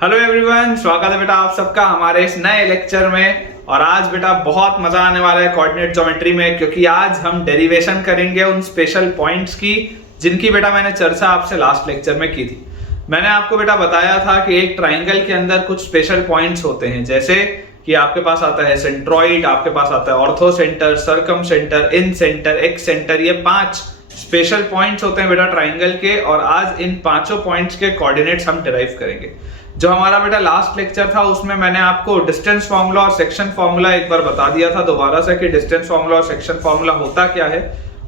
Hello everyone, स्वागत है बेटा आप सबका हमारे इस नए लेक्चर में। और आज बेटा बहुत मजा आने वाला है कोऑर्डिनेट ज्योमेट्री में, क्योंकि आज हम डेरिवेशन करेंगे उन स्पेशल पॉइंट्स की जिनकी बेटा मैंने चर्चा आपसे लास्ट लेक्चर में की थी। मैंने आपको बेटा बताया था कि एक ट्राइंगल के अंदर कुछ स्पेशल पॉइंट्स होते हैं, जैसे कि आपके पास आता है सेंट्रॉइड, आपके पास आता है ऑर्थो सेंटर, सर्कम सेंटर, इन सेंटर, एक्स सेंटर। ये 5 स्पेशल पॉइंट्स होते हैं बेटा ट्राइंगल के, और आज इन पांचों पॉइंट्स के कोऑर्डिनेट्स हम डिराइव करेंगे। जो हमारा बेटा लास्ट लेक्चर था उसमें मैंने आपको डिस्टेंस फार्मूला और सेक्शन फार्मूला एक बार बता दिया था दोबारा से कि डिस्टेंस फार्मूला और सेक्शन फार्मूला होता क्या है।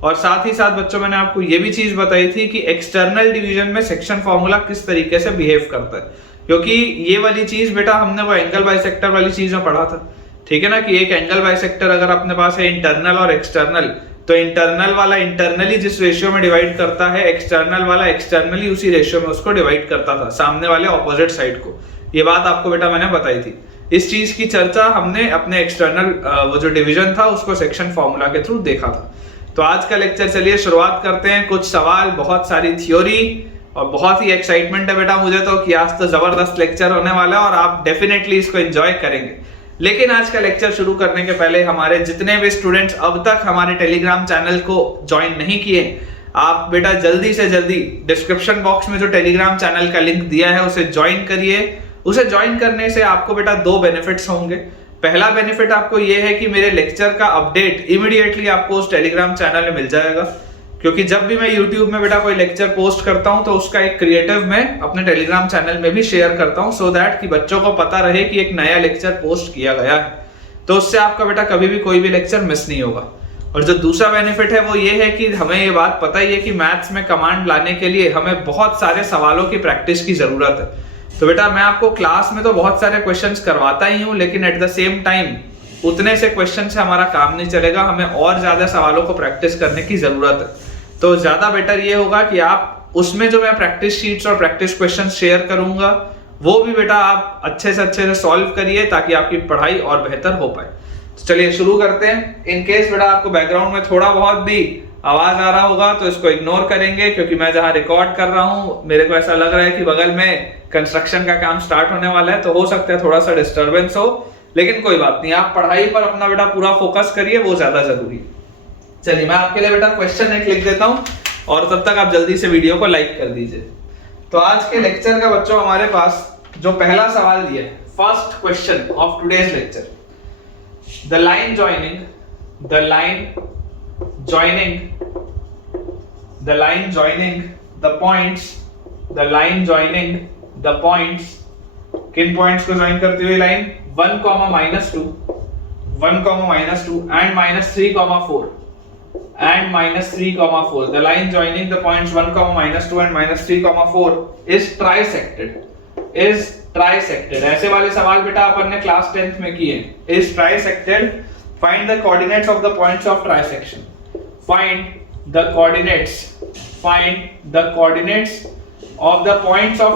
और साथ ही साथ बच्चों मैंने आपको ये भी चीज बताई थी कि एक्सटर्नल डिवीजन में सेक्शन फार्मूला किस तरीके से बिहेव करता है, क्योंकि ये वाली चीज बेटा हमने वो एंगल बाइसेक्टर वाली चीज में पढ़ा था। ठीक है ना, कि एक एंगल बाइसेक्टर अगर अपने पास है इंटरनल और एक्सटर्नल, तो इंटरनल वाला इंटरनली जिस रेशियो में डिवाइड करता है, एक्सटर्नल वाला एक्सटर्नली उसी रेशियो में उसको डिवाइड करता था, सामने वाले ऑपोजिट साइड को। ये बात आपको बेटा मैंने बताई थी। इस चीज की चर्चा हमने अपने एक्सटर्नल वो जो डिवीजन था उसको सेक्शन फार्मूला के थ्रू देखा था। तो आज का लेक्चर चलिए शुरुआत करते हैं। कुछ सवाल, बहुत सारी थ्योरी और बहुत ही एक्साइटमेंट है बेटा मुझे तो कि आज तो जबरदस्त लेक्चर होने वाला है और आप डेफिनेटली इसको एंजॉय करेंगे। लेकिन आज का लेक्चर शुरू करने के पहले हमारे जितने भी स्टूडेंट्स अब तक हमारे टेलीग्राम चैनल को ज्वाइन नहीं किए, आप बेटा जल्दी से जल्दी डिस्क्रिप्शन बॉक्स में जो टेलीग्राम चैनल का लिंक दिया है उसे ज्वाइन करिए। उसे ज्वाइन करने से आपको बेटा 2 बेनिफिट्स होंगे। पहला बेनिफिट आपको यह है कि मेरे लेक्चर का अपडेट इमीडिएटली आपको उस टेलीग्राम चैनल में मिल जाएगा, क्योंकि जब भी मैं YouTube में बेटा कोई लेक्चर पोस्ट करता हूं तो उसका एक क्रिएटिव मैं अपने टेलीग्राम चैनल में भी शेयर करता हूं, सो दैट कि बच्चों को पता रहे कि एक नया लेक्चर पोस्ट किया गया है। तो उससे आपका बेटा कभी भी कोई भी लेक्चर मिस नहीं होगा। और जो दूसरा बेनिफिट है वो ये है कि हमें ये बात पता ही है कि मैथ्स में कमांड लाने के लिए हमें बहुत सारे सवालों की प्रैक्टिस की जरूरत है। तो बेटा मैं आपको क्लास में तो बहुत सारे क्वेश्चंस करवाता ही हूँ, लेकिन एट द सेम टाइम उतने से क्वेश्चन से हमारा काम नहीं चलेगा, हमें और ज्यादा सवालों को प्रैक्टिस करने की जरूरत है। तो ज्यादा बेटर ये होगा कि आप उसमें जो मैं प्रैक्टिस शीट्स और प्रैक्टिस क्वेश्चन शेयर करूंगा वो भी बेटा आप अच्छे से सॉल्व करिए, ताकि आपकी पढ़ाई और बेहतर हो पाए। तो चलिए शुरू करते हैं। इन केस बेटा आपको बैकग्राउंड में थोड़ा बहुत भी आवाज आ रहा होगा तो इसको इग्नोर करेंगे, क्योंकि मैं जहां रिकॉर्ड कर रहा हूं मेरे को ऐसा लग रहा है कि बगल में कंस्ट्रक्शन का काम स्टार्ट होने वाला है, तो हो सकता है थोड़ा सा डिस्टर्बेंस हो, लेकिन कोई बात नहीं, आप पढ़ाई पर अपना बेटा पूरा फोकस करिए, वो ज्यादा जरूरी है। चलिए मैं आपके लिए बेटा क्वेश्चन एक लिख देता हूं और तब तक आप जल्दी से वीडियो को लाइक कर दीजिए। तो आज के लेक्चर का बच्चों हमारे पास जो पहला सवाल दिया है, first question of today's lecture, the line joining the points, किन पॉइंट्स को ज्वाइन करती हुई line 1, -2 and -3, 4 the line joining the points 1, -2 and -3, 4 is trisected। ऐसे वाले सवाल बेटा अपन ने क्लास 10th में किए। is trisected, find the coordinates of the points of trisection। find the coordinates of the points of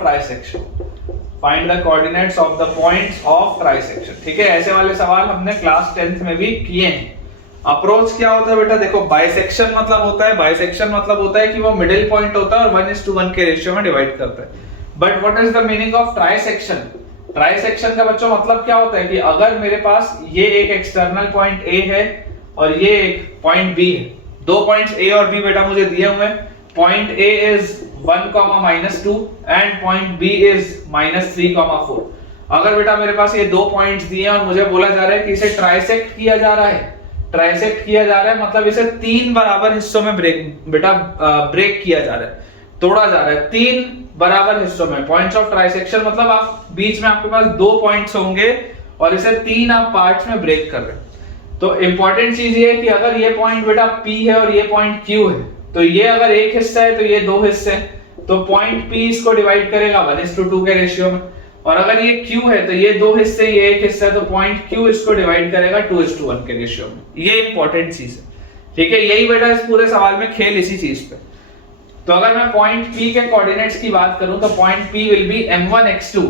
trisection। Find the coordinates of the points of trisection। ठीक है, ऐसे वाले सवाल हमने क्लास 10th में भी किए हैं। अप्रोच क्या होता है बेटा, देखो बाइसेक्शन मतलब होता है कि वो मिडिल पॉइंट होता है और 1:1 के रेशियो में डिवाइड करता है। But what is the meaning of trisection? Trisection का बच्चों मतलब क्या होता है कि अगर मेरे पास ये एक एक्सटर्नल पॉइंट A है और ये एक पॉइंट B है, 2 पॉइंट्स A और B बेटा मुझे दिए हुए हैं। Point A is 1, -2 and point B is -3, 4। अगर बेटा मेरे पास ये 2 पॉइंट्स दिए हैं और मुझे बोला जा रहा है कि इसे ट्राइसेक्ट किया जा रहा है, मतलब इसे 3 बराबर हिस्सों में ब्रेक किया जा रहा है, तोड़ा जा रहा है 3 बराबर हिस्सों में। पॉइंट्स ऑफ ट्राइसेक्शन मतलब आप बीच में आपके पास 2 पॉइंट्स होंगे और इसे 3 आप पार्ट्स में ब्रेक कर रहे हैं। तो इंपॉर्टेंट चीज ये है कि अगर ये पॉइंट बेटा P है और ये पॉइंट Q है, तो ये अगर एक हिस्सा है तो ये 2 हिस्से हैं, तो पॉइंट P इसको डिवाइड करेगा 1:2 के रेशियो में। और अगर ये Q है तो ये 2 हिस्से, ये एक हिस्सा है, तो पॉइंट Q इसको डिवाइड करेगा 2:1 के रेशियो में। ये इंपॉर्टेंट चीज है। ठीक है, यही बेटा इस पूरे सवाल में खेल इसी चीज पे। तो अगर मैं पॉइंट P के कोऑर्डिनेट्स की बात करूं तो point P will be m1x2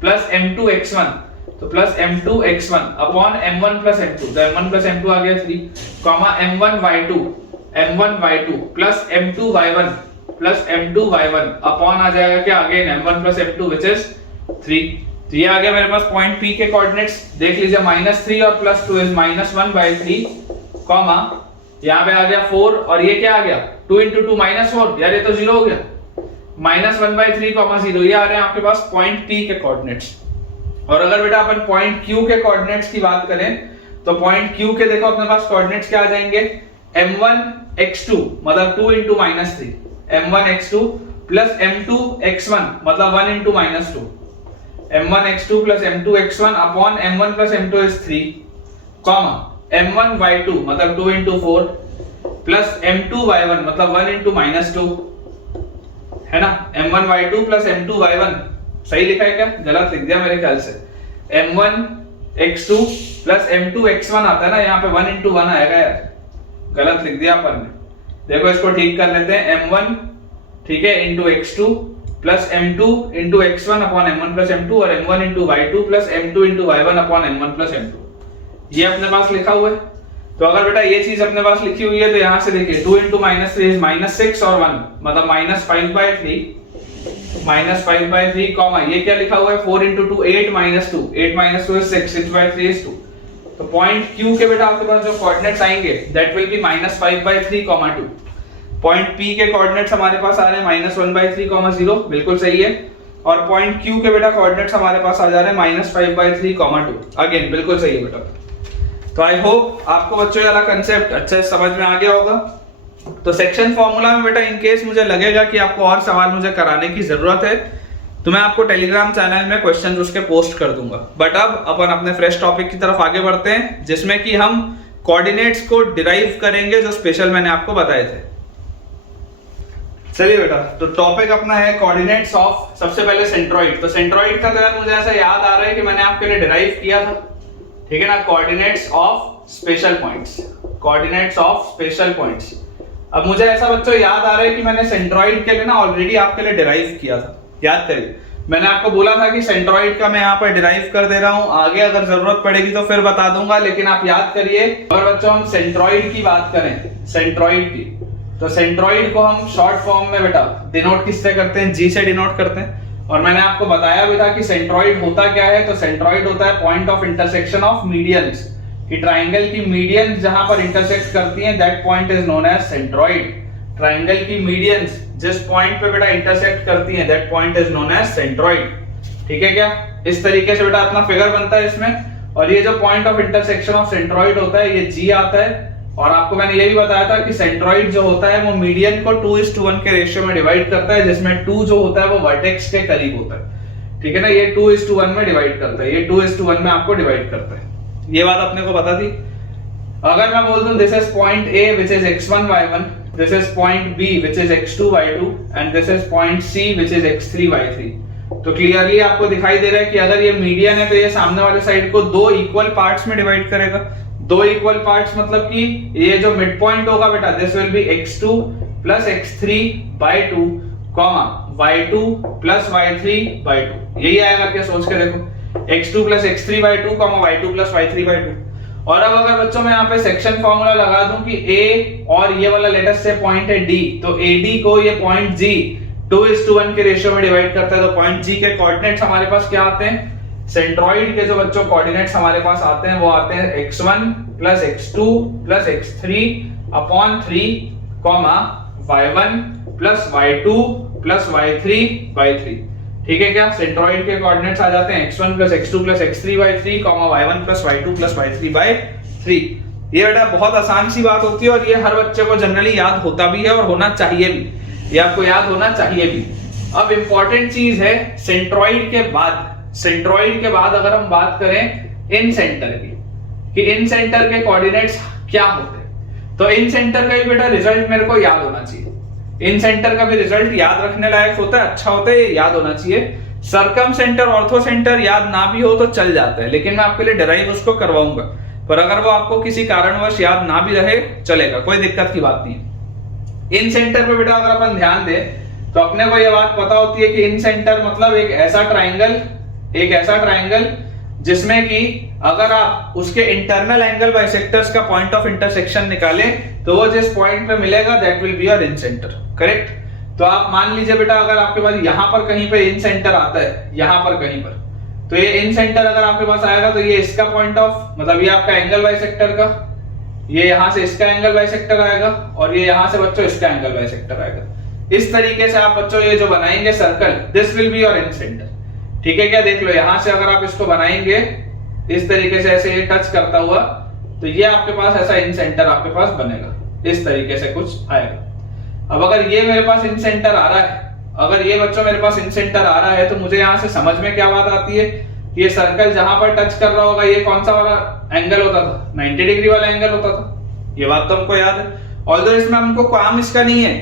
plus m2x1, तो plus m2x1 upon m1 plus m2, तो m1 प्लस m2 आ गया 3, m1y2 m1y2 plus m2y1 plus m2y1 upon आ जाएगा क्या again m1 plus m2 which is 3। तो ये आ गया मेरे पास पॉइंट P के कोऑर्डिनेट्स। देख लीजिए -3 और +2 इज -1/3 कॉमा यहाँ पे आ गया 4 और ये क्या आ गया 2 × 2 -4 यार ये तो 0 हो गया -1/3 0 ये आ रहे हैं आपके पास पॉइंट P के कोऑर्डिनेट्स। और अगर बेटा अपन पॉइंट Q के कोऑर्डिनेट्स की बात करें तो पॉइंट Q के देखो अपने पास कोऑर्डिनेट्स क्या आ जाएंगे m1 x2 मतलब 2 × -3 m1 x2 plus m2 x1 मतलब 1 × -2 m1 x2 plus m2 x1 upon m1 plus m2 is 3 comma m1 y2 मतलब 2 × 4 plus m2 y1 मतलब 1 × -2 है ना। m1 y2 plus m2 y1 सही लिखा है क्या गलत लिख दिया मेरे ख्याल से। m1 x2 plus m2 x1 आता है ना यहाँ पे 1 × 1 आएगा यार गलत लिख दिया अपन ने। देखो इसको ठीक कर लेते हैं m1 ठीक है × x2 plus m2 × x1 upon m1 plus m2 और m1 × y2 plus m2 × y1 upon m1 plus m2 ये अपने पास लिखा हुआ है। तो अगर बेटा ये चीज अपने पास लिखी हुई है तो यहाँ से देखिए 2 × -3 इज -6 और 1 मतलब -5/3 कॉमा ये क्या लिखा हुआ है 4 × 2 8 -2 इज 6 6/3 is 2। तो पॉइंट Q के बेटा आपके पास जो कोऑर्डिनेट्स आएंगे that will B -5/3 2। Point P के कोऑर्डिनेट्स हमारे पास आ रहे हैं -1/3 0 बिल्कुल सही है। और पॉइंट Q के बेटा कोऑर्डिनेट्स हमारे पास आ जा रहे हैं -5/3 2 अगेन बिल्कुल सही है बेटा। तो आई होप आपको बच्चों ये वाला कांसेप्ट अच्छे से समझ में आ गया होगा। तो सेक्शन फॉर्मूला में बेटा इन केस मुझे लगेगा कि आपको और सवाल मुझे कराने की जरूरत है तो मैं आपको टेलीग्राम चैनल में क्वेश्चन उसके पोस्ट कर दूंगा। बट अब अपन अपने फ्रेश टॉपिक की तरफ आगे बढ़ते हैं जिसमें कि हम कोऑर्डिनेट्स को डिराइव करेंगे जो स्पेशल मैंने आपको बताए थे। चलिए बेटा तो टॉपिक अपना है कोऑर्डिनेट्स ऑफ सबसे पहले सेंट्रॉइड। तो सेंट्रॉइड का तो यार मुझे ऐसा याद आ रहा है कि मैंने आपके लिए डिराइव किया था ठीक है ना coordinates of special points coordinates of special points. अब मुझे ऐसा बच्चों याद आ रहा है कि मैंने सेंट्रॉइड के लिए ना ऑलरेडी आपके लिए डिराइव किया था याद करिए। मैंने आपको बोला था कि सेंट्रॉइड का मैं यहाँ पर डिराइव कर दे रहा हूँ आगे अगर जरूरत पड़ेगी तो फिर बता दूंगा लेकिन आप याद करिए अगर बच्चों हम सेंट्रॉइड की बात करें सेंट्रॉइड की तो सेंट्रॉइड को हम शॉर्ट फॉर्म में बेटा डिनोट किससे करते हैं जी से डिनोट करते हैं। और मैंने आपको बताया भी था कि सेंट्रॉइड होता क्या है तो सेंट्रॉइड होता है point of intersection of medians कि ट्राइंगल की मीडियंस जहां पर इंटरसेक्ट करती हैं that point is known as centroid. Triangle की मीडियंस जिस पॉइंट पे बेटा इंटरसेक्ट करती हैं that point is known as centroid ठीक है क्या। इस तरीके से बेटा अपना फिगर बनता है इसमें और ये जो point of intersection of centroid होता है ये जी आता है। और आपको मैंने ये भी बताया था कि सेंट्रॉइड जो होता है वो मीडियन को 2:1 के रेशियो में डिवाइड करता है जिसमें 2 जो होता है वो वर्टेक्स के करीब होता है ठीक है ना। ये 2:1 में डिवाइड करता है ये 2:1 में आपको डिवाइड करता है ये बात अपने को पता थी। अगर मैं बोल दूं this is point A which is x1 y1 this is point B which is x2 y2 and this is point C which is x3 y3। तो क्लियरली आपको दिखाई दे रहा है कि अगर ये मीडियन है तो ये सामने वाले साइड को 2 इक्वल पार्ट्स में डिवाइड करेगा। 2 इक्वल पार्ट्स मतलब कि ये जो मिड पॉइंट होगा बेटा this will B x2 plus x3/2 comma y2 plus y3/2 यही आएगा क्या सोच के देखो x2 plus x3/2 comma y2 plus y3/2। और अब अगर बच्चों मैं यहाँ पे सेक्शन फॉर्मूला लगा दूं कि A और ये वाला लेटेस्ट से पॉइंट है D तो AD को ये पॉइंट G 2:1 के रेशियो में डिवाइड करता है तो पॉइंट G के कोऑर्डिनेट्स हमारे पास क्या आते हैं सेंट्रॉइड के जो बच्चों कोऑर्डिनेट्स हमारे पास आते हैं वो आते हैं x1 plus x2 plus x3 upon 3 comma y1 plus y2 plus y3/3 ठीक है क्या। सेंट्रॉइड के कोऑर्डिनेट्स आ जाते हैं x1 plus x2 plus x3/3 comma y1 plus y2 plus y3/3। ये बेटा बहुत आसान सी बात होती है और ये हर बच्चे को जनरली याद होता भी है और होना चाहिए भी ये आपको याद होना चाहिए भी। अब इंपॉर्टेंट चीज है सेंट्रॉइड के बाद अगर हम बात करें इन सेंटर की कि इन सेंटर के कोऑर्डिनेट्स क्या होते हैं तो इन सेंटर का भी बेटा रिजल्ट मेरे को याद होना चाहिए। इन सेंटर का भी रिजल्ट याद रखने लायक होता है अच्छा होता है ये याद होना चाहिए। सरकम सेंटर ऑर्थो सेंटर याद ना भी हो तो चल जाता है लेकिन मैं आपके लिए डिराइव उसको करवाऊंगा पर अगर वो आपको किसी कारणवश याद ना भी रहे चलेगा कोई दिक्कत की बात नहीं है। इन सेंटर पे बेटा अगर अपन ध्यान दें तो अपने को ये बात पता होती है कि इन सेंटर मतलब एक ऐसा ट्राइंगल जिसमें कि अगर आप उसके इंटरनल एंगल बाइसेक्टर्स का पॉइंट ऑफ इंटरसेक्शन निकालें तो वो जिस पॉइंट पे मिलेगा that will be your in centre, correct. तो आप मान लीजिए बेटा अगर आपके पास यहां पर कहीं पे इन सेंटर आता है, यहां पर कहीं पर, तो ये इन सेंटर अगर आपके पास आएगा तो ये इसका पॉइंट ऑफ मतलब ये आपका एंगल बाइसेक्टर का, ये यहां से इसका एंगल बाइसेक्टर आएगा और ये यहां से बच्चों इसका एंगल बाइसेक्टर आएगा। इस तरीके से आप बच्चों ये जो बनाएंगे circle, this will be your in centre, ठीक है क्या। देख लो यहां से अगर आप इसको बनाएंगे इस तरीके से ऐसे ये टच करता हुआ, तो ये आपके पास ऐसा इन सेंटर आपके पास बनेगा, इस तरीके से कुछ आएगा। अब अगर ये मेरे पास इन सेंटर आ रहा है, अगर ये बच्चों मेरे पास इन सेंटर आ रहा है, तो मुझे यहाँ से समझ में क्या बात आती है कि ये सर्कल जहां पर टच कर रहा होगा ये कौन सा वाला एंगल होता था, 90 डिग्री वाला एंगल होता था। ये बात तो हमको याद है, ऑल्दो इसमें हमको काम इसका नहीं है,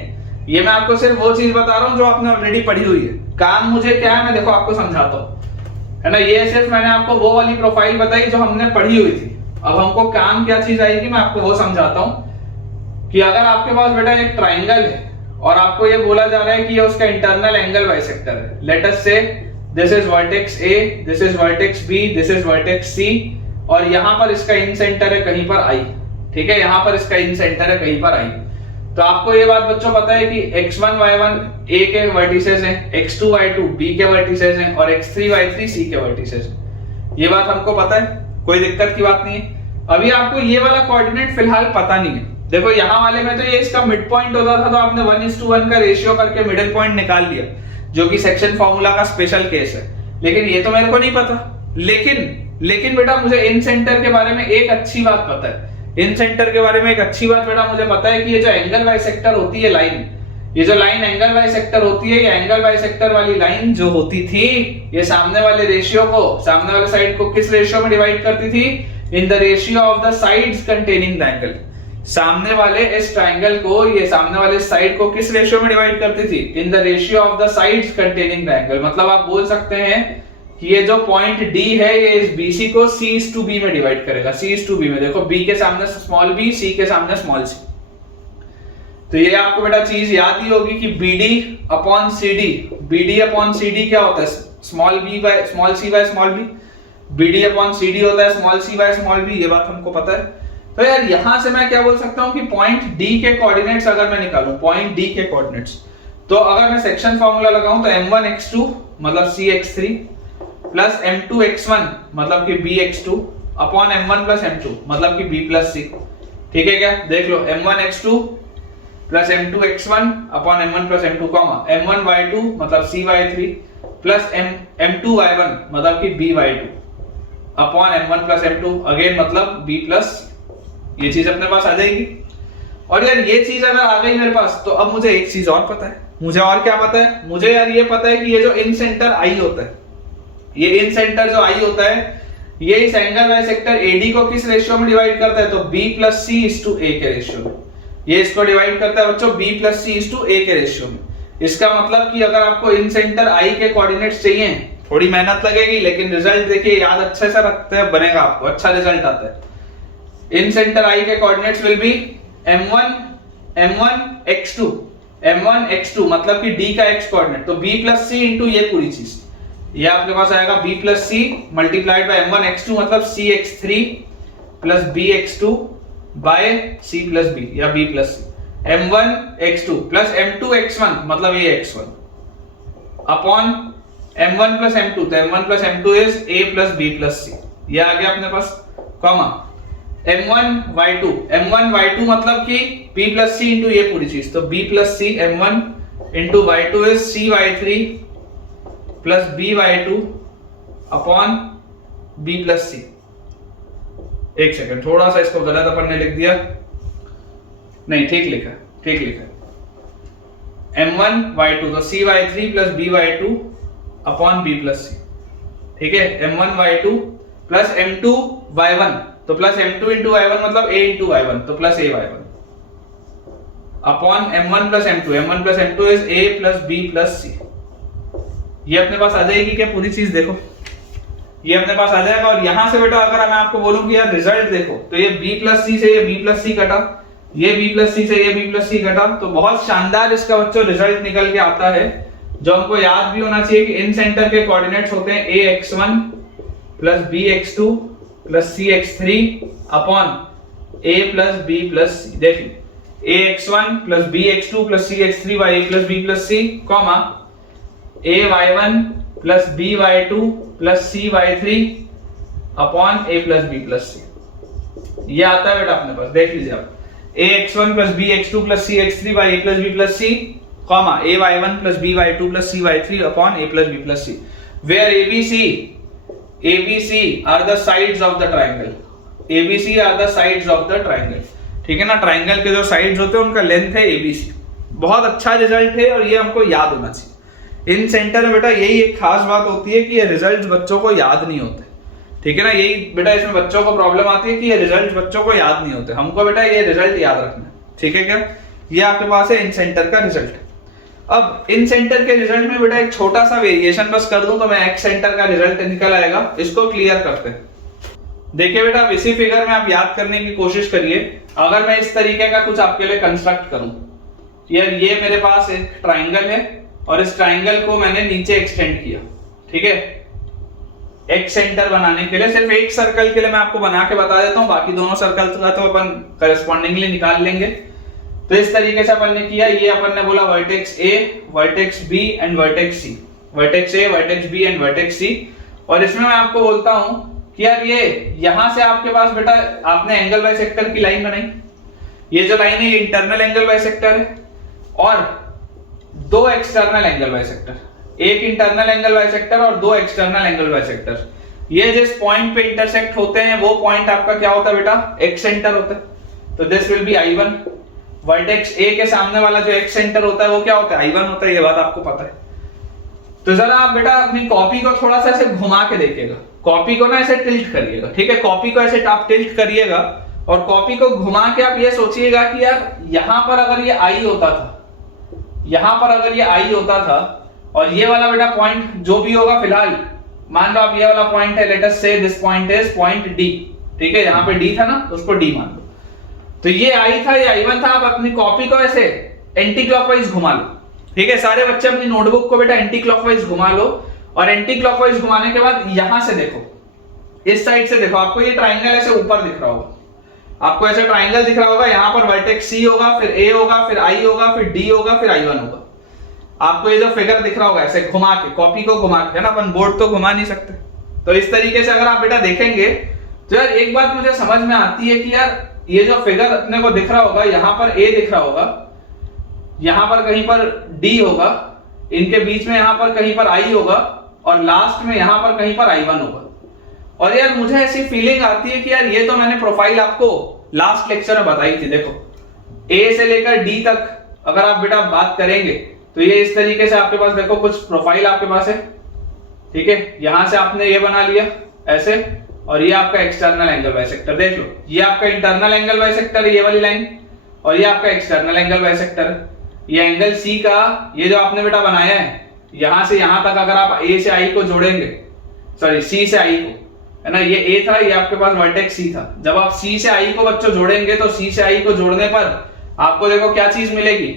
ये मैं आपको सिर्फ वो चीज बता रहा हूँ जो आपने ऑलरेडी पढ़ी हुई है। काम मुझे क्या है मैं देखो आपको समझाता हूँ, है ना। ये सिर्फ मैंने आपको वो वाली प्रोफाइल बताई जो हमने पढ़ी हुई थी। अब हमको काम क्या चीज आएगी मैं आपको वो समझाता हूँ कि अगर आपके पास बेटा एक ट्राइंगल है और आपको ये बोला जा रहा है कि ये उसका इंटरनल एंगल बाइसेक्टर है, let us say this is vertex A, this is vertex B, this is vertex C, और यहां पर इसका इन सेंटर है कहीं पर आई, ठीक है, यहां पर इसका इन सेंटर है कहीं पर आई। तो आपको ये बात बच्चों पता है कि x1 y1 a के वर्टिसेस हैं, x2 y2 b के वर्टिसेस हैं और x3 y3 c के वर्टिसेस हैं। ये बात हमको पता है, कोई दिक्कत की बात नहीं है। अभी आपको ये वाला कोऑर्डिनेट फिलहाल पता नहीं है। देखो यहाँ वाले में तो ये इसका मिड पॉइंट होता था, तो आपने 1:1 का रेशियो करके मिडिल पॉइंट निकाल लिया, जो कि सेक्शन फॉर्मूला का स्पेशल केस है। लेकिन ये तो मेरे को नहीं पता। लेकिन बेटा मुझे इन सेंटर के बारे में एक अच्छी बात पता है। इन सेंटर के बारे में एक अच्छी बात बेटा मुझे पता है कि ये जो एंगल बाइसेक्टर होती है लाइन, ये जो लाइन एंगल बाइसेक्टर होती है, ये एंगल बाइसेक्टर वाली लाइन जो होती थी, ये सामने वाले रेशियो को, सामने वाले साइड को किस रेशियो में डिवाइड करती थी? इन the ratio of the sides containing the angle. सामने वाले इस ट्राइंगल को, ये सामने वाले साइड को किस रेशियो में डिवाइड करती थी? इन the ratio of the sides containing the angle. मतलब आप बोल सकते हैं कि ये जो पॉइंट D है ये इस BC को C/B में डिवाइड करेगा। C/B में देखो B के सामने स्मॉल b, C के सामने स्मॉल c। तो ये आपको बेटा चीज याद ही होगी कि BD upon CD, BD upon CD क्या होता है? Small b by small c by small b। BD upon CD होता है small c by small b। ये बात हमको पता है। तो यार यहां से मैं क्या बोल सकता हूं कि पॉइंट D के कोऑर्डिनेट्स अगर मैं निकालूं, पॉइंट D के कोऑर्डिनेट्स, तो अगर मैं सेक्शन फार्मूला लगाऊं तो m1x2 मतलब cx3 प्लस m2x1 मतलब कि bx2 upon m1 plus m2 मतलब कि b प्लस c। ठीक है क्या? देख लो m1x2 plus m2x1 upon m1 plus m2 comma m1y2 मतलब cy3 प्लस m2y1 मतलब कि by2 upon m1 plus m2 again मतलब b प्लस। ये चीज अपने पास आ जाएगी। और यार ये चीज अगर आ गई मेरे पास तो अब मुझे एक चीज और पता है। मुझे और क्या पता है? मुझे यार ये पता है कि ये जो इन सेंटर आई होता है, ये इन सेंटर जो आई होता है, ये इस एंगल बाइसेक्टर AD को किस रेशियो में डिवाइड करता है? तो B plus C is to A के रेशियो में। ये इसको डिवाइड करता है बच्चों B plus C is to A के रेशियो में। इसका मतलब कि अगर आपको इन सेंटर I के कोऑर्डिनेट्स चाहिए, थोड़ी मेहनत लगेगी लेकिन रिजल्ट देखिए याद अच्छे से रखते हैं, बनेगा आपको अच्छा रिजल्ट आता है। इन सेंटर I के coordinates will be m1 x2 मतलब कि D का x कोऑर्डिनेट, तो B प्लस C इंटू ये पूरी चीज, ये आपके पास आएगा B plus C multiplied by m1 x2 मतलब cx3 plus bx2 by c plus b या b plus c। m1 x2 plus m2 x1 मतलब ये x1 upon m1 plus m2, तो m1 plus m2 is a plus b plus c। ये आ गया अपने पास comma m1 y2 मतलब कि b plus c into ये पूरी चीज, तो b plus c m1 into y2 is cy3 plus by2 upon b plus c। एक सेकंड, थोड़ा सा इसको गलत अपन ने लिख दिया, नहीं ठीक लिखा, ठीक लिखा। m1 y2 तो cy3 plus by2 upon b plus c। ठीक है, m1 y2 plus m2 y1 तो प्लस m2 इंटू y1 मतलब a इंटू y1 तो plus a y1 upon m1 plus m2 is a plus b plus c। ये अपने पास आ जाएगी क्या पूरी चीज? देखो ये अपने पास आ जाएगा। और यहां से बेटा अगर मैं आपको बोलूं कि यार रिजल्ट देखो, तो ये b प्लस c से ये b प्लस c कटा, ये b प्लस c से ये b प्लस c कटा, तो बहुत शानदार इसका बच्चों रिजल्ट निकल के आता है, जो हमको याद भी होना चाहिए कि इन सेंटर के कोऑर्डिनेट्स होते हैं ax1 plus B X two plus C X three upon A plus B plus C. देखिए A X one plus B X two plus C X three by A plus B plus C comma A Y one plus B Y two plus C Y three upon A plus B plus C. ये आता है बेटा अपने पास, देख लीजिए आप, A X one plus B X two plus C X three by A plus B plus C comma A Y one plus B Y two plus C Y three upon A plus B plus C, where ABC are the sides of the triangle, ABC are the sides of the triangle, ठीक है ना। Triangle के जो sides होते हैं उनका length है ABC। बहुत अच्छा रिजल्ट है और ये हमको याद होना चाहिए। इन सेंटर में बेटा यही एक खास बात होती है कि ये रिजल्ट बच्चों को याद नहीं होते, ठीक है ना। यही बेटा इसमें बच्चों को प्रॉब्लम आती है कि ये रिजल्ट बच्चों को याद नहीं होते। हमको बेटा ये रिजल्ट याद रखना है, ठीक है क्या। ये आपके पास है इन सेंटर का रिजल्ट। अब इन सेंटर के रिजल्ट में बेटा एक छोटा सा वेरिएशन बस कर दूं तो मैं एक्स सेंटर का रिजल्ट निकल आएगा। इसको क्लियर करते हैं। देखिए बेटा अब इसी फिगर में आप याद करने की कोशिश करिए। अगर मैं इस तरीके का कुछ आपके लिए कंस्ट्रक्ट करूं, यार ये मेरे पास एक ट्राइंगल है और इस ट्राइंगल को मैंने नीचे एक्सटेंड किया, ठीक है। एक्स सेंटर बनाने के लिए सिर्फ एक सर्कल के लिए मैं आपको बना के बता देता हूं, बाकी दोनों सर्कल का तो अपन करस्पॉन्डिंगली निकाल लेंगे। तो इस तरीके से अपन ने किया, ये अपन ने बोला vertex A, vertex B and vertex C, vertex A, vertex B and vertex C. और इसमें मैं आपको बोलता हूं कि यार ये यहां से आपके पास बेटा आपने एंगल बाइसेक्टर की लाइन बनाई। ये जो लाइन है ये इंटरनल एंगल बाइसेक्टर है और दो एक्सटर्नल एंगल बाइसेक्टर, एक इंटरनल एंगल बाइसेक्टर और दो एक्सटर्नल एंगल बाइसेक्टर। ये जिस पॉइंट पे इंटरसेक्ट होते हैं वो पॉइंट आपका क्या होता है बेटा, एक्स सेंटर होता है। तो this will B I1। Vertex ए के सामने वाला जो एक्स सेंटर होता है वो क्या होता है, I1 होता है। ये बात आपको पता है। तो जरा आप बेटा अपनी कॉपी को थोड़ा सा ऐसे घुमा के देखिएगा, कॉपी को ना ऐसे टिल्ट करिएगा, ठीक है। कॉपी को ऐसे आप टिल्ट करिएगा और कॉपी को घुमा के आप ये सोचिएगा कि यार यहां पर अगर ये I होता था, यहां पर अगर ये I होता था और ये वाला बेटा पॉइंट जो भी होगा, फिलहाल मान लो आप ये वाला पॉइंट है, let us say this point is point D, ठीक है। यहां पे D था ना, उसको D मान लो। तो ये I था, ये I1 था। आप अपनी कॉपी को ऐसे एंटी क्लॉकवाइज घुमा लो, ठीक है। सारे बच्चे अपनी नोटबुक को बेटा एंटी क्लॉकवाइज घुमा लो और एंटी क्लॉकवाइज घुमाने के बाद यहां से देखो, इस साइड से देखो। आपको ये ट्राइंगल ऐसे ऊपर दिख रहा होगा, आपको ऐसे ट्राइंगल दिख रहा होगा। यहां पर वर्टेक्स C होगा, फिर A होगा, फिर I होगा, फिर D होगा, फिर I1 होगा। आपको ये जो फिगर दिख रहा होगा ऐसे घुमा के, कॉपी को घुमा के, है ना। अपन बोर्ड तो घुमा नहीं सकते। तो इस तरीके से अगर आप बेटा देखेंगे तो यार एक बात मुझे समझ में आती है कि यार ये जो फिगर अपने को दिख रहा होगा, यहां पर A दिख रहा होगा, यहां पर कहीं पर D होगा, इनके बीच में यहां पर कहीं पर I होगा और लास्ट में यहां पर कहीं पर I1 होगा। और यार मुझे ऐसी फीलिंग आती है कि यार ये तो मैंने प्रोफाइल आपको लास्ट लेक्चर में बताई थी। देखो A से लेकर D तक अगर आप बेटा बात करेंगे तो ये इस तरीके से आपके पास देखो कुछ प्रोफाइल आपके पास है, ठीक है। यहां से आपने ये बना लिया ऐसे और ये आपका एक्सटर्नल एंगल बाइसेक्टर। देख लो ये आपका इंटरनल एंगल बाइसेक्टर है, ये वाली लाइन, और ये आपका एक्सटर्नल एंगल बाइसेक्टर है। ये एंगल C का ये जो आपने बेटा बनाया है, यहां से यहां तक अगर आप A से I को जोड़ेंगे, सॉरी C से I को, है ना, ये A था, ये आपके पास वर्टेक्स C था। जब आप C से I को बच्चों जोड़ेंगे तो C से I को जोड़ने पर आपको देखो क्या चीज मिलेगी,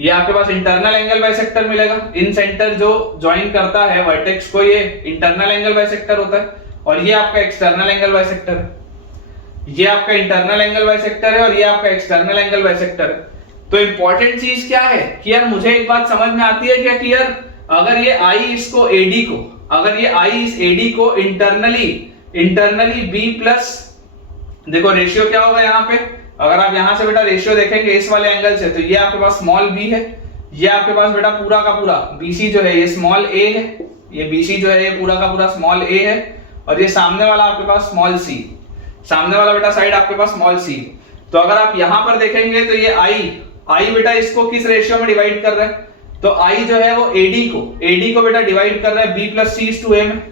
ये आपके पास इंटरनल एंगल बाइसेक्टर मिलेगा। इन सेंटर जो ज्वाइन करता है वर्टेक्स को, ये इंटरनल एंगल बाइसेक्टर होता है और ये आपका एक्सटर्नल एंगल बाइसेक्टर है। ये आपका इंटरनल एंगल बाइसेक्टर है और ये आपका एक्सटर्नल एंगल बाइसेक्टर है। तो इंपॉर्टेंट चीज क्या है कि यार मुझे एक बात समझ में आती है क्या कि यार अगर ये I इसको AD को, अगर ये I इस AD को इंटरनली B प्लस, देखो रेशियो क्या होगा यहाँ पे, अगर आप यहां से बेटा रेशियो देखेंगे इस वाले एंगल से, तो ये आपके पास स्मॉल b है, ये आपके पास बेटा पूरा का पूरा BC जो है ये स्मॉल a है, ये BC जो है ये पूरा का पूरा स्मॉल a है, और ये सामने वाला आपके पास स्मॉल c, सामने वाला बेटा साइड आपके पास स्मॉल c। तो अगर आप यहां पर देखेंगे तो ये I बेटा इसको किस रेशियो में डिवाइड कर रहा है, तो I जो है वो AD को बेटा डिवाइड कर रहा है B प्लस C/A में।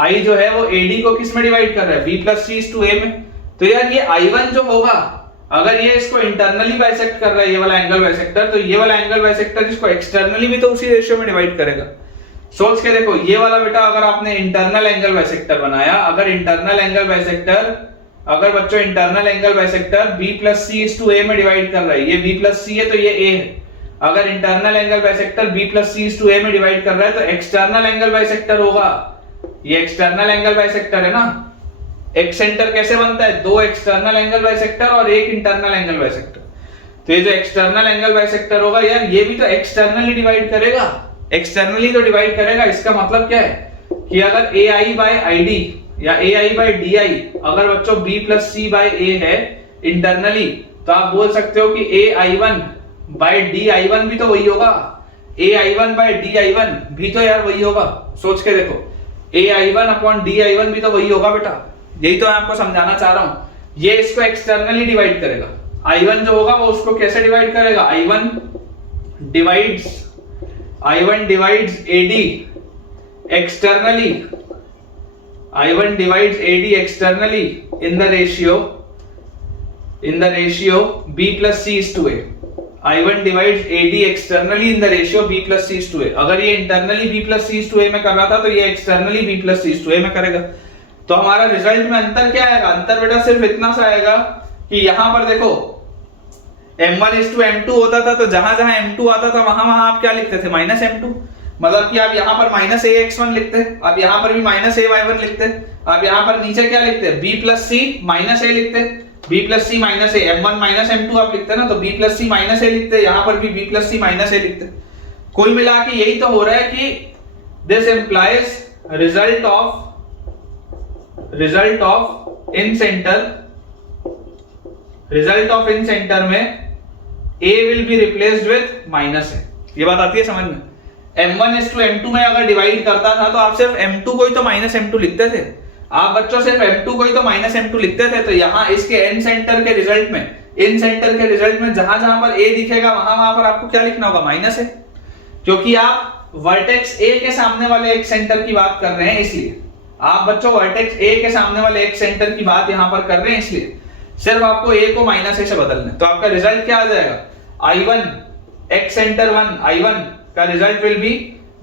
I जो है वो AD को किस में डिवाइड कर रहा है, B प्लस C/A में। तो यार ये I1 जो होगा, अगर ये इसको इंटरनली बाइसेक्ट कर रहा है ये वाला एंगल बाइसेक्टर, तो ये वाला एंगल बाइसेक्टर इसको एक्सटर्नली भी तो उसी रेशियो में डिवाइड करेगा। सोच के देखो, ये वाला बेटा अगर आपने इंटरनल एंगल बाइसेक्टर बनाया, अगर इंटरनल एंगल बाइसेक्टर, अगर बच्चों internal angle bisector B plus C/A में डिवाइड कर रहा है, ये B प्लस C है तो ये A है। अगर internal angle bisector B plus C/A में डिवाइड कर रहा है तो एक्सटर्नल एंगल बाइसेक्टर होगा ये एक्सटर्नल एंगल बाइसेक्टर है ना। एक सेंटर कैसे बनता है, दो एक्सटर्नल एंगल बाइसेक्टर और एक इंटरनल एंगल बाइसेक्टर। तो ये जो एक्सटर्नल एंगल बाइसेक्टर होगा यार, ये भी तो एक्सटर्नली डिवाइड करेगा, एक्सटर्नली तो डिवाइड करेगा। इसका मतलब क्या है कि अगर AI बाय ID या AI बाय DI अगर बच्चों B plus C by A है इंटरनली, तो आप बोल सकते हो कि AI1 बाय DI1 भी तो वही होगा, AI1 बाय DI1 भी तो यार वही होगा। सोच के देखो, AI1 अपॉन DI1 भी तो वही होगा बेटा। यही तो मैं आपको समझाना चाह रहा हूं। ये इसको एक्सटर्नली डिवाइड करेगा, I1 जो होगा वो उसको कैसे डिवाइड करेगा, I1 divides AD externally, I1 divides AD externally in the ratio B plus C is to A. I1 divides AD externally in the ratio B plus C is to A. अगर ये internally B plus C is to A में कर रहा था तो ये externally B plus C is to A में करेगा। तो हमारा रिजल्ट में अंतर क्या आएगा, अंतर बेटा सिर्फ इतना सा आएगा कि यहां पर देखो M1 is to M2 होता था, तो जहां जहां M2 आता था वहां वहां आप क्या लिखते थे, माइनस M2। मतलब कि आप यहाँ पर माइनस AX1 लिखते हैं, आप यहाँ पर भी माइनस AY1 लिखते हैं, आप यहाँ पर नीचे क्या लिखते हैं, B plus C minus A लिखते हैं, B plus C minus A, M1 minus M2 आप लिखते हैं ना, तो B plus C minus A लिखते हैं, यहाँ पर भी B plus C minus A लिखते हैं। कुल मिला के यही तो हो रहा है कि this implies result of in centre में A will be replaced with minus A। ये बात आती है समझ में। M1 is to M2 में अगर डिवाइड करता था तो आप सिर्फ M2 को ही तो माइनस M2 लिखते थे, आप बच्चों सिर्फ M2 को ही तो माइनस M2 लिखते थे। तो यहाँ इसके इन सेंटर के रिजल्ट में जहां जहां पर A दिखेगा वहां वहां पर आपको क्या लिखना होगा, माइनस है, क्योंकि आप वर्टेक्स A के सामने वाले एक सेंटर की बात कर रहे हैं। इसलिए आप बच्चों वर्टेक्स A के सामने वाले एक सेंटर की बात यहां पर कर रहे हैं, इसलिए सिर्फ आपको A को माइनस A से बदलना है। तो आपका रिजल्ट क्या आ जाएगा, I1 x सेंटर 1 I1 का result will be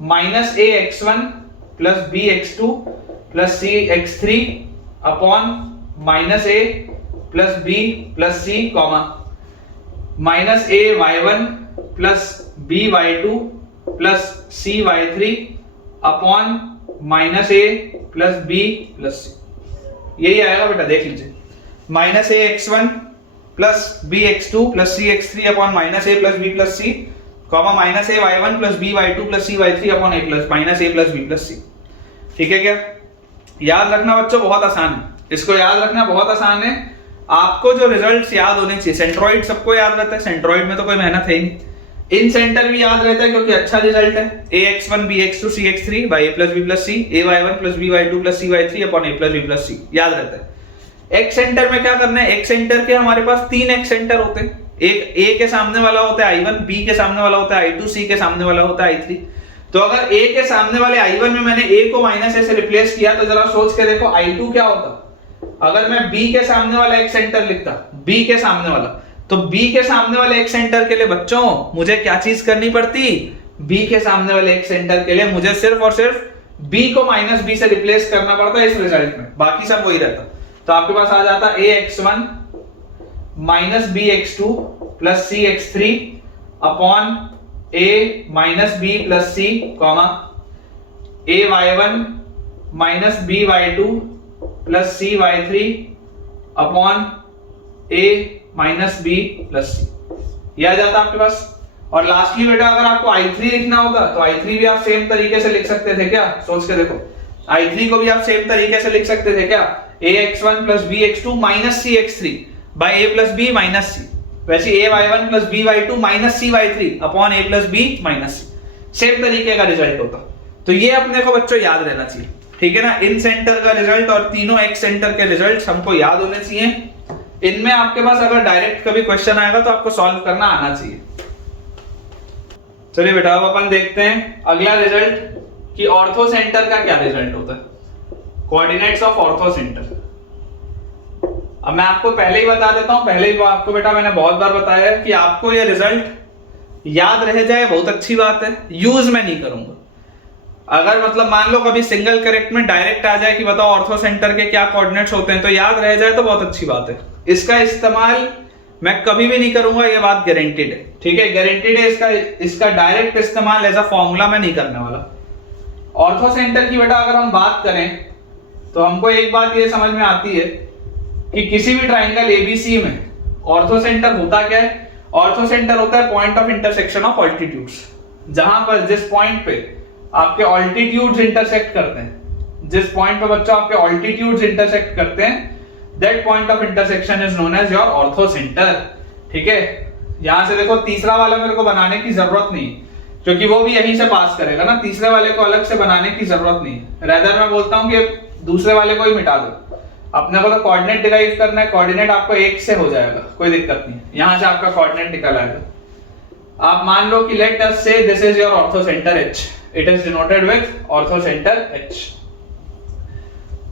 minus AX1 plus BX2 plus CX3 upon minus A plus B plus C comma minus AY1 plus BY2 plus CY3 upon minus A plus B plus C। यही आएगा बेटा, देख लीजिए, minus AX1 plus BX2 plus CX3 upon minus A plus B plus C comma minus AY1 plus BY2 plus CY3 upon A plus minus A plus B plus C। ठीक है क्या, याद रखना बच्चों, बहुत आसान है, इसको याद रखना बहुत आसान है। आपको जो रिजल्ट्स याद होने चाहिए, सेंट्रोइड सबको याद रहता है, सेंट्रोइड में तो कोई मेहनत है नहीं। इन सेंटर भी याद रहता है क्योंकि अच्छा रिजल्ट है, AX1 BX2 CX3 by A plus B plus C, AY1 plus BY2 plus CY3 upon A plus B plus C, याद रहता है। एक सेंटर में क्या करना है, एक सेंटर के हमारे पास 3 एक सेंटर होते हैं, एक A के सामने वाला होता है I1, B के सामने वाला होता है I2, C के सामने वाला होता है I3। तो अगर A के सामने वाले I1 में मैंने A को माइनस A से रिप्लेस किया तो जरा सोच के देखो I2 क्या होता। अगर मैं B के सामने वाला एक सेंटर लिखता, B के सामने वाला, तो B के सामने वाले एक सेंटर के लिए बच्चों मुझे क्या चीज करनी पड़ती, B के सामने वाले एक सेंटर के लिए मुझे सिर्फ और सिर्फ B को माइनस B से रिप्लेस करना पड़ता इस रिजल्ट में, बाकी सब वही रहता। तो आपके पास आ जाता AX1 minus BX2 plus CX3 upon A minus B plus C comma AY1 minus BY2 plus CY3 upon A minus B plus C, यह आ जाता आपके पास। और लास्टली बेटा अगर आपको I3 लिखना होता तो I3 भी आप सेम तरीके से लिख सकते थे क्या, सोच के देखो, I3 को भी आप सेम तरीके से लिख सकते थे क्या, AX1 plus BX2 minus CX3 by A plus B minus C, वैसे AY1 plus BY2 minus CY3 upon A plus B minus C, same तरीके का रिजल्ट होता। तो ये अपने को बच्चों याद रहना चाहिए, ठीक है ना। इन सेंटर का रिजल्ट और तीनों एक्स सेंटर के रिजल्ट हमको याद होने चाहिए। इनमें आपके पास अगर डायरेक्ट कभी क्वेश्चन आएगा तो आपको सॉल्व करना आना चाहिए। चलिए बेटा अब अपन देखते हैं अगला रिजल्ट कि ऑर्थो सेंटर का क्या रिजल्ट होता है, कोऑर्डिनेट्स ऑफ ऑर्थो सेंटर। अब मैं आपको पहले ही बता देता हूं, पहले ही आपको बेटा मैंने बहुत बार बताया है कि आपको ये रिजल्ट याद रह जाए बहुत अच्छी बात है, यूज मैं नहीं करूंगा। अगर मतलब मान लो कभी सिंगल करेक्ट में डायरेक्ट आ जाए कि बताओ ऑर्थो सेंटर के क्या कोऑर्डिनेट्स होते हैं, तो याद रह जाए तो बहुत अच्छी बात है। इसका इस्तेमाल मैं कभी भी नहीं करूंगा, ये बात गारंटीड है, ठीक है, गारंटीड है। इसका डायरेक्ट इस्तेमाल एज अ फॉर्मूला मैं नहीं करने वाला। ऑर्थो सेंटर की बेटा अगर हम बात करें तो हमको एक बात ये समझ में आती है कि किसी भी ट्राइंगल एबीसी में ऑर्थो सेंटर होता क्या है? ऑर्थो सेंटर होता है point of intersection of altitudes, जहां पर जिस पॉइंट पे आपके ऑल्टीट्यूड्स इंटरसेक्ट करते हैं, जिस पॉइंट पे बच्चों आपके ऑल्टीट्यूड्स इंटरसेक्ट करते हैं, that point of intersection is known as your orthocentre. ठीक है, यहां से देखो तीसरा वाला मेरे को बनाने की जरूरत नहीं, क्योंकि वो भी यहीं से पास करेगा ना, तीसरे वाले को अलग से बनाने की जरूरत नहीं है। रेदर मैं बोलता हूं कि दूसरे वाले को ही मिटा दो, अपने को तो कोऑर्डिनेट डिराइव करना है, कोऑर्डिनेट आपको एक से हो जाएगा, कोई दिक्कत नहीं, यहां से आपका कोऑर्डिनेट निकल आएगा। आप मान लो कि late us say this is your orthocentre H, it is denoted with ortho centre H।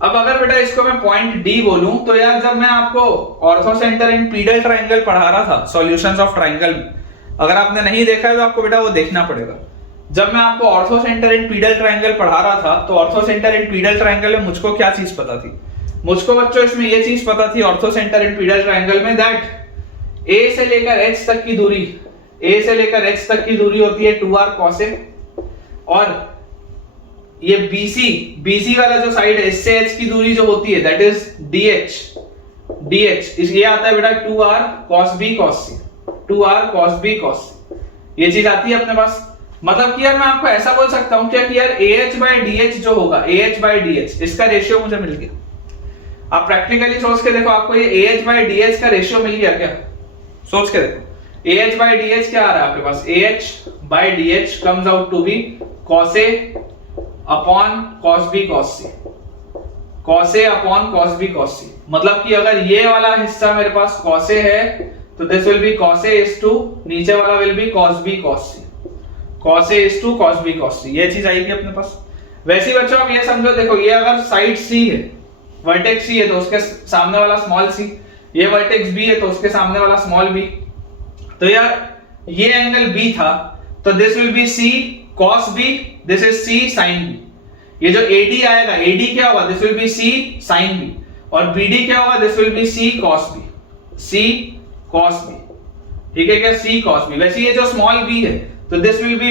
अब अगर बेटा इसको मैं पॉइंट D बोलूं तो यार जब मैं आपको ऑर्थो सेंटर इन पीडल ट्राइंगल पढ़ा रहा था सॉल्यूशंस ऑफ ट्राइंगल में, अगर आपने नहीं देखा है तो आपको बेटा वो देखना पड़ेगा। जब मैं आपको ऑर्थो सेंटर इन पीडल ट्राइंगल पढ़ा रहा था तो ऑर्थो सेंटर इन पीडल ट्राइंगल में मुझको क्या चीज पता थी? मुझको बच्चों इसमें ये चीज पता थी ऑर्थो सेंटर इन पीडल ट्राइंगल में दैट A से लेकर H तक की दूरी, A से लेकर H तक की दूरी होती है 2r cos A, और ये BC वाला जो साइड है इससे H की दूरी जो होती है दैट इज DH ये आता है बेटा 2r cos B cos C, 2r cos B cos C, ये चीज आती है अपने पास। मतलब कि यार मैं आपको ऐसा बोल सकता हूं क्या कि यार AH/DH जो होगा, AH/DH इसका रेशियो मुझे मिल गया। आप प्रैक्टिकली सोच के देखो, आपको ये AH/DH का रेशियो मिल गया क्या? सोच के देखो AH/DH क्या आ रहा है आपके पास? AH/DH comes out to be cos A upon cos B cos C, cos A upon cos B cos C। मतलब कि अगर ये वाला हिस्सा मेरे पास cos A है तो this will B cos A is to, नीचे वाला will be cos B cos C, cos A is to cos B cos C, ये चीज आएगी अपने पास। वैसे ही बच्चों आप ये समझो, देखो ये अगर साइड C है, वर्टेक्स C है तो उसके सामने वाला स्मॉल c, ये वर्टेक्स B है तो उसके सामने वाला स्मॉल b, तो यार ये एंगल B था तो this will be C cos B, this is C sin B। ये जो AD आएगा, AD क्या होगा? This will be C sin B, और BD क्या होगा? This will be C cos B, C cos B। ठीक है क्या? C cos B। वैसे ये जो स्मॉल b है तो this will B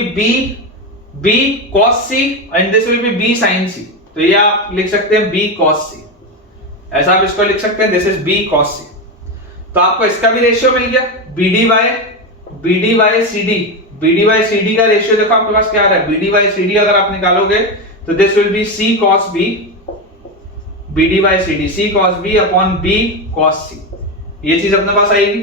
B cos C and this will B B sin C, तो ये आप लिख सकते हैं B cos C, ऐसा आप इसको लिख सकते हैं, this is B cos C। तो आपको इसका भी रेशियो मिल गया BD बाय CD का रेशियो देखो आपके पास क्या आ रहा है, BD बाय CD अगर आप निकालोगे तो this will be C cos B, BD by CD, C cos B upon B cos C, ये चीज अपने पास आएगी।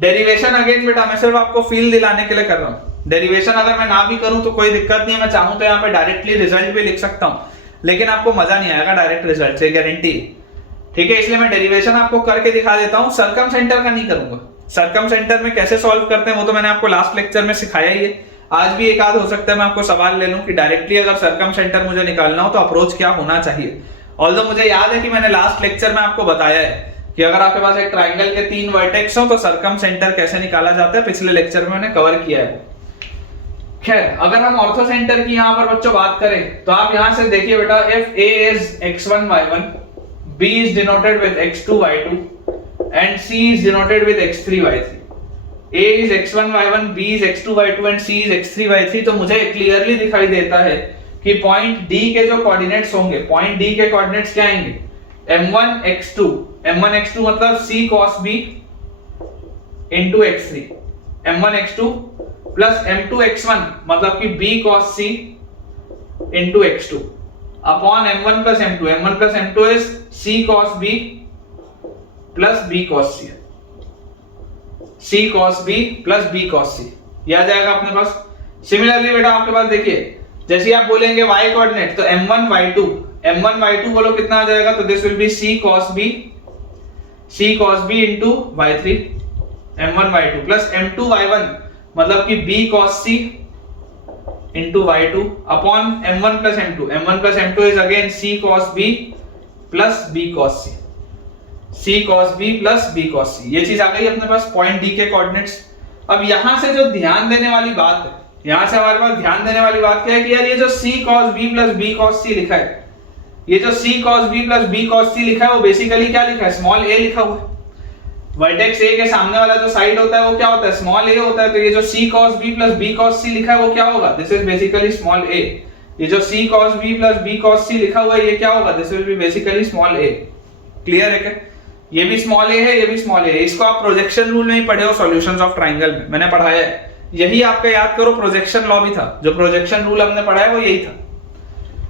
डेरिवेशन अगेन बेटा मैं सिर्फ आपको फील दिलाने के लिए कर रहा हूं, डेरिवेशन अगर मैं ना भी करूं तो कोई दिक्कत नहीं है, मैं चाहूं तो यहाँ पे डायरेक्टली रिजल्ट भी लिख सकता हूं, लेकिन आपको मजा नहीं आएगा डायरेक्ट रिजल्ट से, गारंटी। ठीक है, इसलिए मैं डेरिवेशन आपको करके दिखा देता हूं, सरकम सेंटर का नहीं करूंगा। सरकम सेंटर में कैसे सॉल्व करते हैं वो तो मैंने आपको लास्ट लेक्चर में सिखाया ही है। आज भी एक आध हो सकता है मैं आपको सवाल ले लूं कि डायरेक्टली अगर सरकम सेंटर मुझे निकालना हो तो अप्रोच क्या होना चाहिए। ऑल्दो मुझे याद है कि मैंने लास्ट लेक्चर में आपको बताया है कि अगर आपके पास एक ट्राइंगल के 3 वर्टेक्स हो तो सरकम सेंटर कैसे निकाला जाता है, पिछले लेक्चर में मैंने कवर किया है। खैर, अगर हम ऑर्थो सेंटर की यहाँ पर बच्चों बात करें तो आप यहाँ से देखिए बेटा, if A is x1 y1, B is denoted with x2 y2 and C is denoted with x3 y3। A is x1 y1, B is x2 y2 and C is x3 y3, तो मुझे clearly दिखाई देता है कि point D के जो coordinates होंगे, point D के कोऑर्डिनेट्स क्या आएंगे? m1 x2 मतलब C cos B into x3, m1 x2 plus m2 x1 मतलब कि B cos C into x2 upon m1 plus m2 is C cos B plus B cos C, C cos B plus B cos C, ये आ जाएगा अपने पास। Similarly बेटा आपके पास देखिए, जैसे आप बोलेंगे y कोऑर्डिनेट तो m1 y2 बोलो कितना आ जाएगा, तो this will be C cos B into y3, m1 y2 plus m2 y1 मतलब कि B cos C into y2 upon m1 plus m2 is again C cos B plus B cos C, C cos B plus B cos C, ये चीज आ गई अपने पास point D के coordinates. अब यहां से जो ध्यान देने वाली बात है, यहां से हमारे पास ध्यान देने वाली बात क्या है कि यार ये जो C cos B plus B cos C लिखा है, ये जो C cos B plus B cos C लिखा है वो बेसिकली क्या लिखा है? स्मॉल a लिखा हुआ है। वर्टेक्स A के सामने वाला जो साइड होता है वो क्या होता है? स्मॉल a होता है। तो ये जो C cos B plus B cos C लिखा है वो क्या होगा? This is basically small a। ये जो c cos b plus b cos c लिखा हुआ है ये क्या होगा, this will B basically small a। Clear है क्या? ये भी स्मॉल a है, ये भी स्मॉल a है। इसको आप प्रोजेक्शन रूल में ही पढ़े हो, सॉल्यूशंस ऑफ ट्रायंगल में मैंने पढ़ाया है। यही आपका याद करो प्रोजेक्शन लॉ भी था, जो प्रोजेक्शन रूल हमने पढ़ा है वो यही था।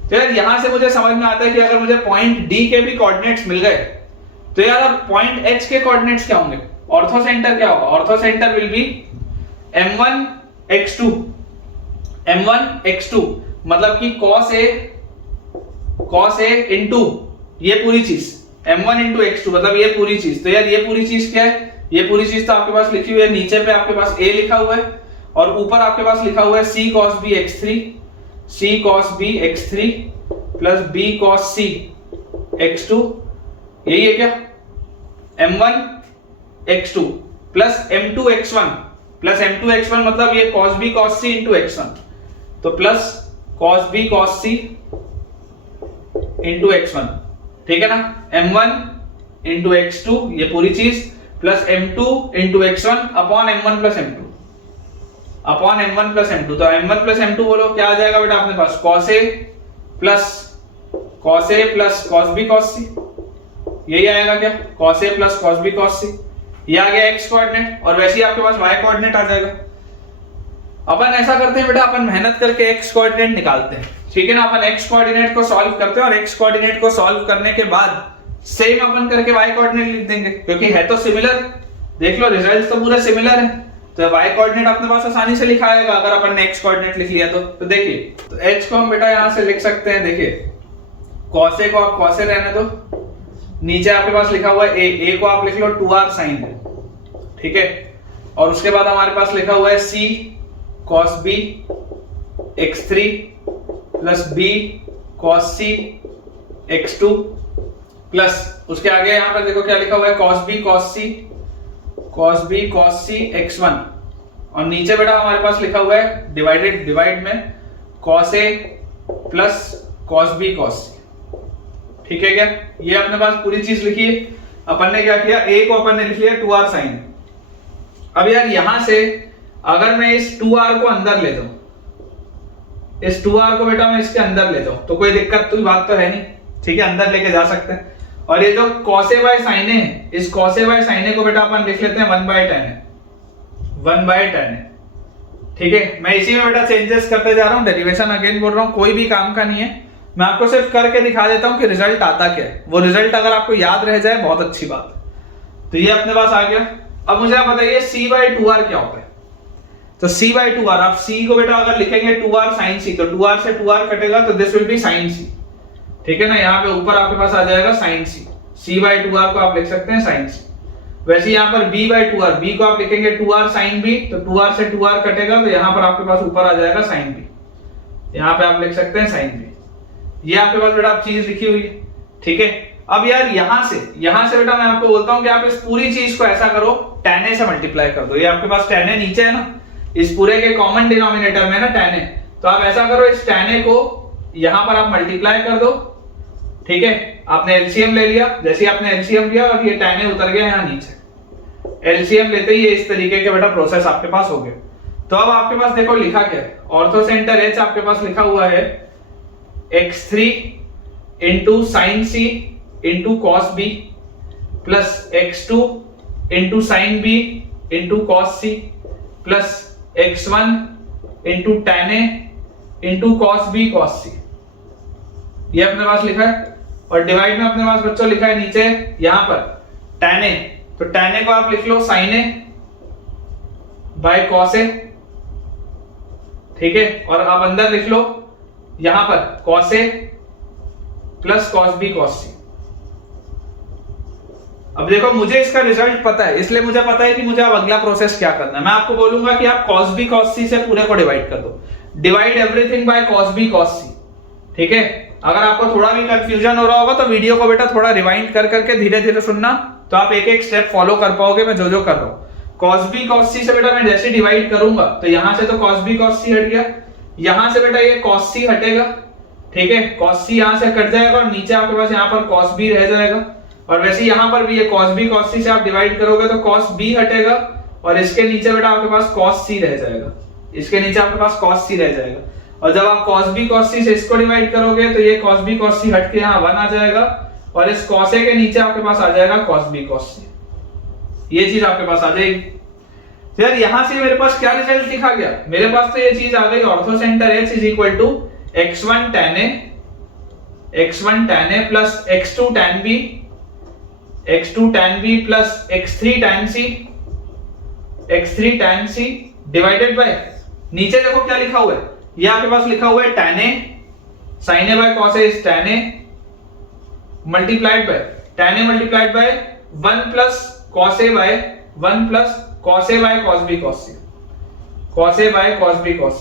तो यार यहां से मुझे समझ में आता है कि अगर मुझे पॉइंट डी के भी कोऑर्डिनेट्स मिल गए तो यार अब पॉइंट एच के कोऑर्डिनेट्स क्या होंगे, ऑर्थो सेंटर क्या होगा, ortho centre will be m1 x2, m1 x2 मतलब कि cos a इनटू ये पूरी चीज m1 into x2 मतलब ये पूरी चीज। तो यार ये पूरी चीज क्या है, ये पूरी चीज तो आपके पास लिखी हुई है, नीचे पे आपके पास a लिखा हुआ है और ऊपर आपके पास लिखा हुआ है c cos b x3, c cos b x3 plus b cos c x2, यही है क्या, m1 x2 plus m2 x1 plus m2 x1 मतलब ये cos b cos c into x1, तो plus cos b cos c into x1, ठीक है ना, m1 into x2 ये पूरी चीज plus m2 into x1 upon m1 plus m2 upon m1 plus m2। तो m1 प्लस m2 बोलो क्या आ जाएगा बेटा अपने पास, cos a plus cos b cos c, यही आएगा क्या, cos a plus cos b cos c, ये आ गया x कोऑर्डिनेट और वैसे ही आपके पास y कोऑर्डिनेट आ जाएगा। अपन ऐसा करते हैं बेटा, अपन मेहनत करके x कोऑर्डिनेट निकालते हैं, ठीक है ना। अपन x कोऑर्डिनेट को सॉल्व करते हैं और x कोऑर्डिनेट को सॉल्व करने के बाद सेम अपन करके y कोऑर्डिनेट लिख देंगे क्योंकि है तो सिमिलर। देख लो रिजल्ट तो पूरे सिमिलर है, तो y कोऑर्डिनेट अपने पास आसानी से लिखा आएगा अगर अपन ने x कोऑर्डिनेट लिख लिया तो देखिए, तो h को हम बेटा यहां से लिख सकते हैं, देखिए cos a को आप cos a रहने दो, नीचे आपके पास लिखा हुआ है a को आप लिख लो 2r sin है, ठीक है, और उसके बाद हमारे पास लिखा हुआ है c cos b x3 plus b cos c x2 plus उसके आगे यहां पर देखो क्या लिखा हुआ है cos b cos c x1 और नीचे बेटा हमारे पास लिखा हुआ है डिवाइड में cos a plus cos b cos c, ठीक है क्या, ये अपने पास पूरी चीज लिखी है। अपन ने क्या किया, a को अपन ने लिख लिया 2r sin। अब यार यहां से अगर मैं इस 2r को अंदर ले जाऊं, इस 2r को बेटा मैं इसके अंदर ले जाऊं तो कोई दिक्कत तो बात तो है नहीं, ठीक है, अंदर लेके जा सकते हैं। और ये जो cos a by sin a, इस cos a by sin a को बेटा अपन लिख लेते हैं 1 by tan a, ठीक है। मैं इसी में बेटा चेंजेस करते जा रहा हूं, डेरिवेशन अगेन बोल रहा हूं, कोई भी काम का नहीं है, मैं आपको सिर्फ करके दिखा देता हूं कि रिजल्ट आता क्या है। वो रिजल्ट अगर आपको याद रह जाए बहुत अच्छी बात। तो ये अपने पास आ गया। अब मुझे आप बताइए c by 2r क्या होता है। तो c by 2r, आप c को बेटा अगर लिखेंगे 2r sin c तो 2r से 2r कटेगा तो this will B sin c, ठीक है ना। यहाँ पे ऊपर आपके पास आ जाएगा sin c, c by 2r को आप लिख सकते हैं sin c। वैसे यहाँ पर b by 2r, b को आप लिखेंगे 2r sin b तो 2r से 2r कटेगा तो यहाँ पर आपके पास ऊपर आ जाएगा sin b, यहाँ पे आप लिख सकते हैं sin b। ये आपके पास बेटा चीज लिखी हुई है, ठीक है। अब यार यहां से बेटा मैं आपको बोलता हूं कि आप इस पूरी चीज को ऐसा करो, tan a से मल्टीप्लाई कर दो। ये आपके पास tan a नीचे है ना, इस पूरे के कॉमन डिनोमिनेटर में ना tan a, तो आप ऐसा करो इस tan a को यहां पर आप मल्टीप्लाई कर दो, ठीक है। आपने एलसीएम ले लिया, जैसे ही आपने एलसीएम लिया और ये tan a उतर गया यहाँ नीचे, एलसीएम लेते ही ये इस तरीके के बेटा प्रोसेस आपके पास हो गया। तो अब आपके पास देखो लिखा क्या है, ऑर्थो सेंटर h आपके पास लिखा हुआ है x3 into sin c into cos b plus x2 into sin b into cos c plus x1 into tan a into cos b cos c, ये अपने पास लिखा है। और डिवाइड में अपने पास बच्चों लिखा है नीचे यहां पर tan a, तो tan a को आप लिख लो sin a by cos a, ठीक है। और अब अंदर लिख लो यहां पर cos a plus cos b cos c। अब देखो मुझे इसका रिजल्ट पता है, इसलिए मुझे पता है कि मुझे अब अगला प्रोसेस क्या करना है। मैं आपको बोलूंगा कि आप cos b cos c से पूरे को डिवाइड कर दो, divide everything by cos b cos c, ठीक है। अगर आपको थोड़ा भी कंफ्यूजन हो रहा होगा तो वीडियो को बेटा थोड़ा रिवाइंड कर करके धीरे धीरे सुनना, तो आप एक एक स्टेप फॉलो कर पाओगे मैं जो कर रहा हूं। cos b cos c से बेटा मैं जैसे डिवाइड करूंगा तो यहां से तो cos b cos c हट गया, यहां से बेटा ये cos c हटेगा, ठीक है, cos c यहां से कट जाएगा और नीचे आपके पास यहां पर cos b रह जाएगा। और वैसे यहां पर भी ये cos b cos c से आप डिवाइड करोगे तो cos b हटेगा और इसके नीचे बेटा आपके पास cos c रह जाएगा, इसके नीचे आपके पास cos c रह जाएगा। और जब आप cos b cos c से इसको डिवाइड करोगे तो ये cos b cos c हट के यहाँ 1 आ जाएगा और इस cos a के नीचे आपके पास आ जाएगा cos b cos c, ये चीज आपके पास आ जाएगी। तो यार यहां से मेरे पास क्या रिजल्ट दिखा गया, मेरे पास तो ये चीज आ गई orthocentre h is equal to x1 tan a plus x2 tan b plus x3 tan c divided by, नीचे देखो क्या लिखा हुआ है, ये आपके पास लिखा हुआ है tan a sin a by cos a is tan a multiplied by 1 plus cos a by cos b cos c।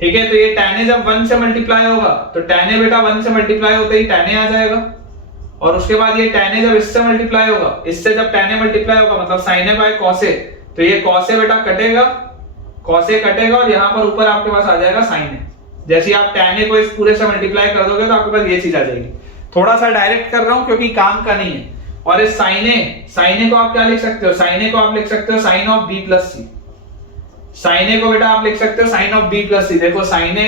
ठीक है, तो ये tan a जब 1 से मल्टीप्लाई होगा तो tan a बेटा 1 से मल्टीप्लाई होते ही tan a आ जाएगा, और उसके बाद ये tan a जब इससे मल्टीप्लाई होगा, इससे जब tan a मल्टीप्लाई होगा मतलब sin a by cos a, तो ये cos a बेटा कटेगा, और यहाँ पर ऊपर आपके पास आ जाएगा sin a। जैसे आप tan a को इस पूरे से मल्टीप्लाई कर दोगे तो आपके पास ये चीज आ जाएगी। थोड़ा सा डायरेक्ट कर रहा हूँ क्योंकि काम का नहीं है। और इस sin a को आप क्या लिख सकते हो, sin a को आप लिख सकते हो sin of b plus c, sin a को बेटा आप लिख सकते हो sin of b plus c। देखो sin a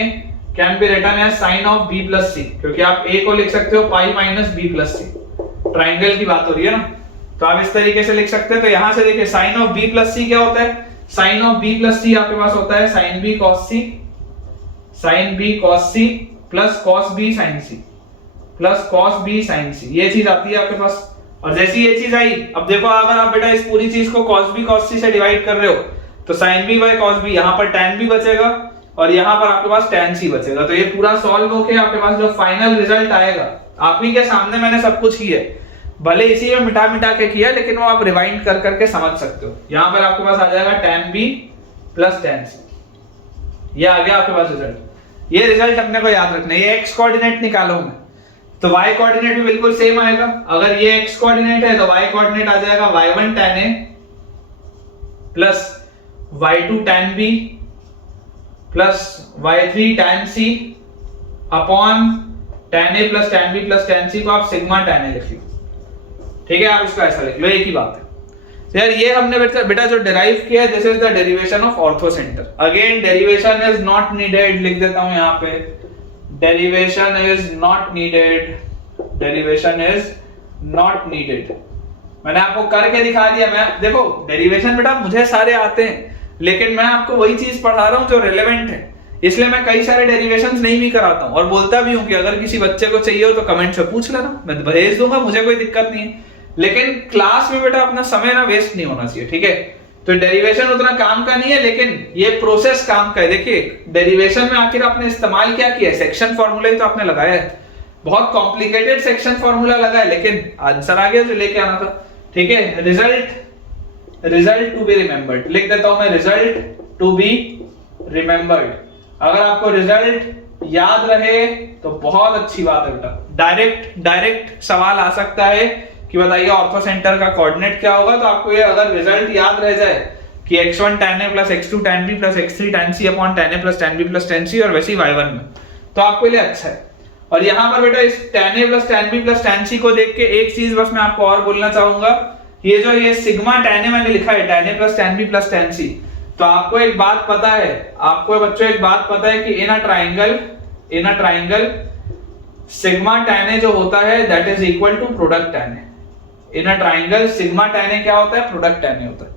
can be written as sin of b plus c, क्योंकि आप a को लिख सकते हो pi minus b plus c, triangle की बात हो रही है ना, तो आप इस तरीके से लिख सकते हैं। तो यहां से देखिए sin of b plus c क्या होता है, sin of b plus c आपके पास होता है sin b cos c plus cos b sin c, ये चीज आती है आपके पास। और जैसी ये चीज आई, अब देखो अगर आप बेटा इस पूरी चीज को cos b cos c से डिवाइड कर रहे हो तो sin b by cos b, यहाँ पर tan b बचेगा और यहाँ पर आपके पास tan c बचेगा। तो ये पूरा सॉल्व होके आपके पास जो फाइनल रिजल्ट आएगा, आप ही के सामने मैंने सब कुछ किया है, भले इसी में मिटा के किया, लेकिन वो आप रिवाइंड कर करके समझ सकते हो। यहाँ पर आपके पास आ जाएगा tan b plus tan c, ये आ गया आपके पास रिजल्ट। ये रिजल्ट अपने को याद रखना है। ये x कोऑर्डिनेट निकालो मैं तो y कोऑर्डिनेट भी बिल्कुल सेम आएगा। अगर ये x कोऑर्डिनेट है तो y कोऑर्डिनेट आ जाएगा y1 tan a plus y2 tan b plus y3 tan c upon tan a plus tan b plus tan c को आप सिग्मा tan a लिख लो। ठीक है, आप इसको ऐसा लिख लो, एक ही बात है। तो यार ये हमने बेटा जो डिराइव किया है, this is the derivation of ortho centre. Again derivation is not needed, लिख देता हूं यहाँ पे, डेरिवेशन इज नॉट नीडेड। मैंने आपको करके दिखा दिया। मैं देखो डेरिवेशन बेटा मुझे सारे आते हैं, लेकिन मैं आपको वही चीज पढ़ा रहा हूं जो रेलेवेंट है, इसलिए मैं कई सारे डेरिवेशंस नहीं भी कराता हूं और बोलता भी हूं कि अगर किसी बच्चे को चाहिए हो तो कमेंट से पूछ लेना, मैं भेज दूंगा, मुझे कोई दिक्कत नहीं है। लेकिन क्लास में बेटा अपना समय ना वेस्ट नहीं होना चाहिए। ठीक है, तो डेरिवेशन उतना काम का नहीं है, लेकिन ये प्रोसेस काम का है। देखिए डेरिवेशन में आखिर आपने इस्तेमाल क्या किया है, सेक्शन फॉर्मूला ही तो आपने लगाया है, बहुत कॉम्प्लिकेटेड सेक्शन फॉर्मूला लगा है, लेकिन आंसर आ गया जो लेके आना था। ठीक है, रिजल्ट टू बी रिमेंबर्ड लिख देता हूं मैं, रिजल्ट टू बी रिमेंबर्ड। अगर आपको रिजल्ट याद रहे तो बहुत अच्छी बात है बेटा। डायरेक्ट सवाल आ सकता है कि बताइए ऑर्थो सेंटर का कोऑर्डिनेट क्या होगा, तो आपको ये अगर रिजल्ट याद रह जाए कि x1 tan a plus x2 tan b plus x3 tan c upon tan a plus tan b plus tan c और वैसे ही y1 में, तो आपके लिए अच्छा है। और यहाँ पर बेटा इस tan a plus tan b plus tan c को देख के एक चीज बस मैं आपको और बोलना चाहूंगा, ये सिग्मा tan a मैंने लिखा है tan a plus tan b plus tan c, तो आपको एक बात पता है, आपको बच्चों एक बात पता है कि in a triangle sigma tan a जो होता है that is equal to product tan a। In a triangle sigma tan a क्या होता है, प्रोडक्ट tan a होता है।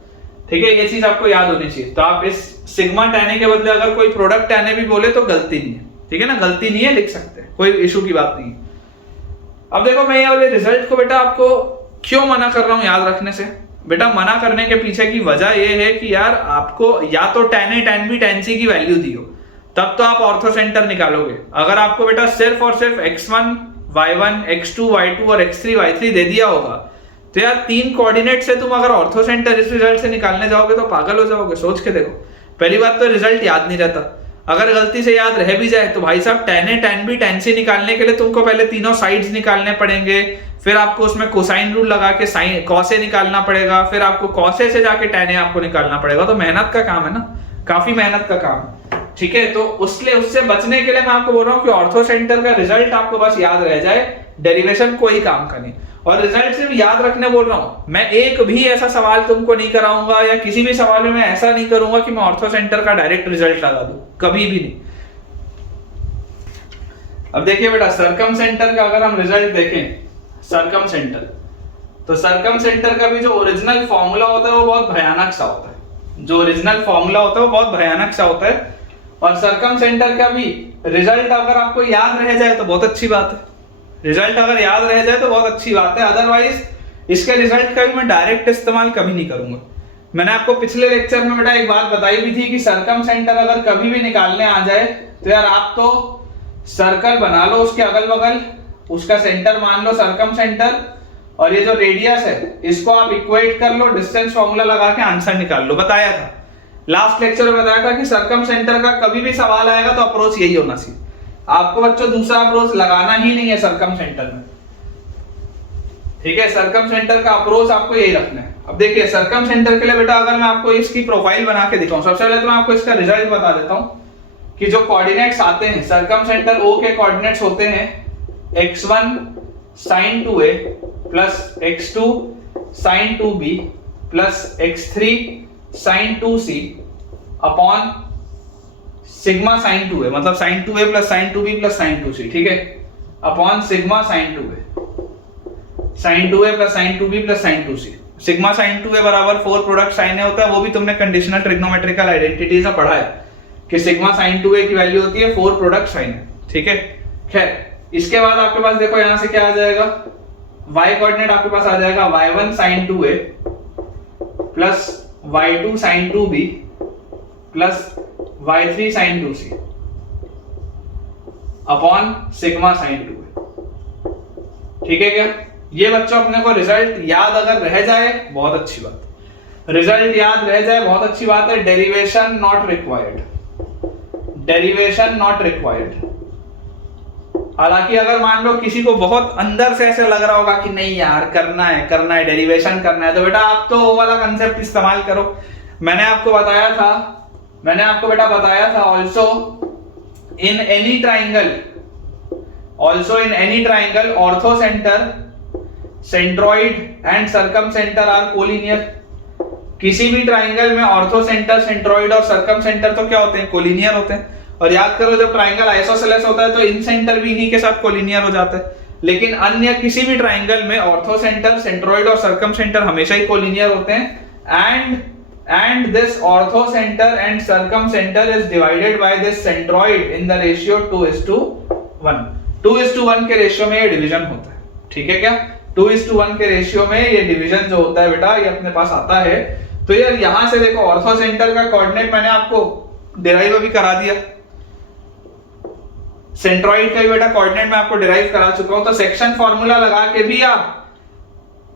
ठीक है, ये चीज आपको याद होनी चाहिए। तो आप इस सिग्मा tan a के बदले अगर कोई प्रोडक्ट tan a भी बोले तो गलती नहीं है। ठीक है ना, गलती नहीं है, लिख सकते हैं, कोई इशू की बात नहीं है। अब देखो मैं ये वाले रिजल्ट को बेटा आपको क्यों मना कर रहा हूं याद रखने से। बेटा मना करने के पीछे की वजह ये है कि यार आपको या तो tan a tan b tan c की वैल्यू दी हो, तब तो आप ऑर्थो सेंटर निकालोगे। अगर आपको बेटा सिर्फ और सिर्फ x1 y1 x2 y2 और x3 y3 दे दिया होगा, तो यार 3 कोऑर्डिनेट से तुम अगर ऑर्थो सेंटर इस रिजल्ट से निकालने जाओगे तो पागल हो जाओगे। सोच के देखो, पहली बात तो रिजल्ट याद नहीं रहता, अगर गलती से याद रह भी जाए तो भाई साहब tan a tan b tan c निकालने के लिए तुमको पहले तीनों साइड्स निकालने पड़ेंगे, फिर आपको उसमें कोसाइन रूल लगा के साइन cos a निकालना पड़ेगा, फिर आपको cos a से जाके tan a आपको निकालना पड़ेगा। तो मेहनत का काम है ना, काफी मेहनत का काम है। ठीक है, तो उससे बचने के लिए मैं आपको बोल रहा हूँ कि ऑर्थो सेंटर का रिजल्ट आपको बस याद रह जाए, डेरिवेशन कोई काम का नहीं। और रिजल्ट सिर्फ याद रखने बोल रहा हूं, मैं एक भी ऐसा सवाल तुमको नहीं कराऊंगा या किसी भी सवाल में मैं ऐसा नहीं करूंगा कि मैं ऑर्थो सेंटर का डायरेक्ट रिजल्ट लगा दूं, कभी भी नहीं। अब देखिए बेटा, सरकम सेंटर का अगर हम रिजल्ट देखें, सरकम सेंटर, तो सरकम सेंटर का भी जो ओरिजिनल फॉर्मूला होता है वो बहुत भयानक सा होता है। जो ओरिजिनल फॉर्मूला होता है वो बहुत भयानक सा होता है। और सरकम सेंटर का भी रिजल्ट अगर आपको याद रह जाए तो बहुत अच्छी बात है, रिजल्ट अगर याद रह जाए तो बहुत अच्छी बात है, अदरवाइज इसके रिजल्ट का भी मैं डायरेक्ट इस्तेमाल कभी नहीं करूंगा। मैंने आपको पिछले लेक्चर में बेटा एक बात बताई भी थी कि सरकम सेंटर अगर कभी भी निकालने आ जाए तो यार आप तो सर्कल बना लो उसके अगल बगल, उसका सेंटर मान लो सरकम सेंटर, और ये जो रेडियस है इसको आप इक्वेट कर लो, डिस्टेंस फॉर्मूला लगा के आंसर निकाल लो। बताया था लास्ट लेक्चर में, बताया था कि सरकम सेंटर का कभी भी सवाल आएगा तो अप्रोच यही होना चाहिए। आपको बच्चों दूसरा अप्रोच लगाना ही नहीं है सरकम सेंटर में, ठीक है। सरकम सेंटर का अप्रोच आपको यही रखना है। अब देखिए सरकम सेंटर के लिए बेटा अगर मैं आपको इसकी प्रोफाइल बना के दिखाऊं, सबसे पहले तो मैं आपको इसका रिजल्ट बता देता हूं कि जो कोऑर्डिनेट्स आते हैं सरकम सेंटर O के कोऑर्डिनेट्स होते हैं x1 sin 2a plus x2 sin 2b plus x3 sin 2c upon sigma sin 2a, मतलब sin 2a plus sin 2b plus sin 2c, ठीक है, upon sigma sin 2a plus sin 2b plus sin 2c। Sigma sin 2a बराबर 4 product sin a होता है, वो भी तुमने conditional trigonometrical identity से पढ़ा है कि सिग्मा sin 2a की वैल्यू होती है 4 प्रोडक्ट sin a, ठीक है। खैर इसके बाद आपके पास देखो यहां से क्या आ जाएगा, y कोऑर्डिनेट आपके पास आ जाएगा y1 sin 2a plus y2 sin 2b plus y3 sin 2c upon sigma sin 2a, ठीक है क्या। ये बच्चों अपने को रिजल्ट याद अगर रह जाए बहुत अच्छी बात, रिजल्ट याद रह जाए बहुत अच्छी बात है। Derivation not required, derivation not required. हालांकि अगर मान लो किसी को बहुत अंदर से ऐसे लग रहा होगा कि नहीं यार करना है डेरिवेशन करना है, तो बेटा आप तो वो वाला कंसेप्ट इस्तेमाल करो। मैंने आपको बेटा बताया था also in any triangle orthocentre, centroid and circumcentre are collinear. किसी भी ट्राइंगल में ऑर्थो सेंटर, सेंट्रॉइड और सर्कम सेंटर तो क्या होते हैं, कोलिनियर होते हैं। और याद करो जब ट्राइंगल आइसोसेलेस होता है तो इन सेंटर भी इन्हीं के साथ कोलिनियर हो जाता है, लेकिन अन्य किसी भी ट्राइंगल में ऑर्थो सेंटर, सेंट्रॉइड और सर्कम सेंटर हमेशा ही कोलिनियर होते हैं। And this ortho centre and circum centre is divided by this centroid in the ratio 2:1। 2:1 के रेशियो में ये डिवीजन होता है, ठीक है क्या। 2:1 के रेशियो में ये डिवीजन जो होता है बेटा ये अपने पास आता है। तो यार यहां से देखो ऑर्थो सेंटर का कोऑर्डिनेट मैंने आपको डिराइव अभी करा दिया, सेंट्रॉइड का भी बेटा कोऑर्डिनेट मैं आपको डिराइव करा चुका हूं। तो सेक्शन फॉर्मूला लगा के भी आप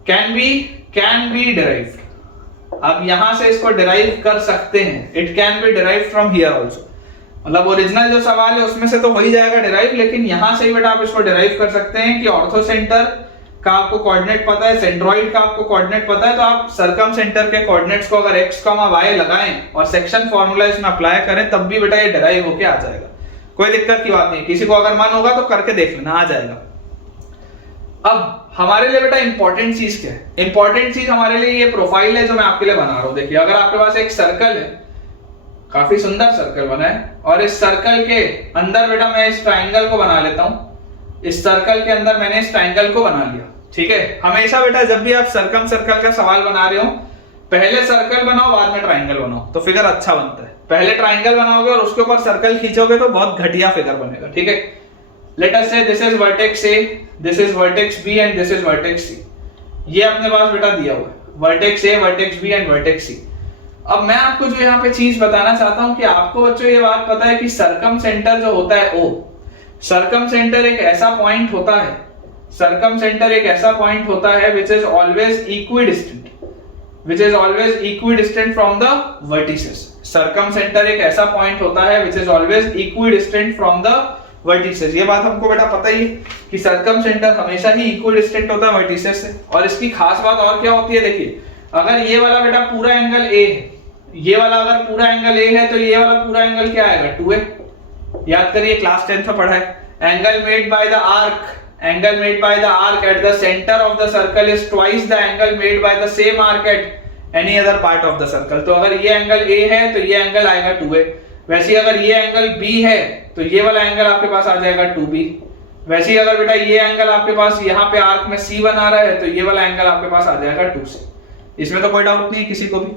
कैन बी डिराइव, आप यहां से इसको डिराइव कर सकते हैं। It can be derive from here also, मतलब ओरिजिनल जो सवाल है उसमें से तो हो ही जाएगा डिराइव, लेकिन यहां से ही बेटा आप इसको डिराइव कर सकते हैं कि ऑर्थो सेंटर का आपको कोऑर्डिनेट पता है, सेंट्रॉइड का आपको कोऑर्डिनेट पता है, तो आप सर्कम सेंटर के कोऑर्डिनेट्स को अगर x, y लगाएं और सेक्शन फॉर्मूला इसमें अप्लाई करें तब भी बेटा ये डिराइव होके आ जाएगा, कोई दिक्कत की बात नहीं। किसी को अगर मन होगा तो करके देख लेना, आ जाएगा। अब हमारे लिए बेटा इंपॉर्टेंट चीज क्या है, इंपॉर्टेंट चीज हमारे लिए ये प्रोफाइल है जो मैं आपके लिए बना रहा हूं। देखिए अगर आपके पास एक सर्कल है, काफी सुंदर सर्कल बना है, और इस सर्कल के अंदर बेटा मैं इस ट्राइंगल को बना लेता हूं। इस सर्कल के अंदर मैंने इस ट्राइंगल को बना लिया, ठीक है। हमेशा बेटा जब भी आप सर्कल का सवाल बना रहे हो पहले सर्कल बनाओ बाद में ट्राइंगल बनाओ, तो फिगर अच्छा बनता है। पहले ट्राइंगल बनाओगे और उसके ऊपर सर्कल खींचोगे तो बहुत घटिया फिगर बनेगा, ठीक है। Let us say this is vertex A, this is vertex B and this is vertex C। ये अपने पास बेटा दिया हुआ है, vertex A, vertex B and vertex C। अब मैं आपको जो यहाँ पे चीज बताना चाहता हूं कि आपको बच्चों ये बात पता है कि सर्कम सेंटर जो होता है O, सर्कम सेंटर एक ऐसा पॉइंट होता है, सर्कम सेंटर एक ऐसा पॉइंट होता है which is always equidistant from the vertices। Circum centre एक ऐसा पॉइंट होता है which is always equidistant from the vertices। ये बात हमको बेटा पता ही है कि सर्कम सेंटर हमेशा ही equidistant होता है वर्टिसेस से। और इसकी खास बात और क्या होती है, देखिए अगर ये वाला बेटा पूरा एंगल A है, ये वाला अगर पूरा एंगल A है तो ये वाला पूरा एंगल क्या आएगा, 2a। याद करिए क्लास 10 में पढ़ा है, angle made by the arc angle made by the arc at the center of the circle is twice the angle made by the same arc at any other part of the circle। तो अगर ये angle A है तो ये angle आएगा 2A। वैसे ही अगर ये एंगल B है तो ये वाला एंगल आपके पास आ जाएगा 2B। वैसे ही अगर बेटा ये एंगल आपके पास यहाँ पे आर्क में C बना रहा है तो ये वाला एंगल आपके पास आ जाएगा 2C। इसमें तो कोई डाउट नहीं है किसी को भी।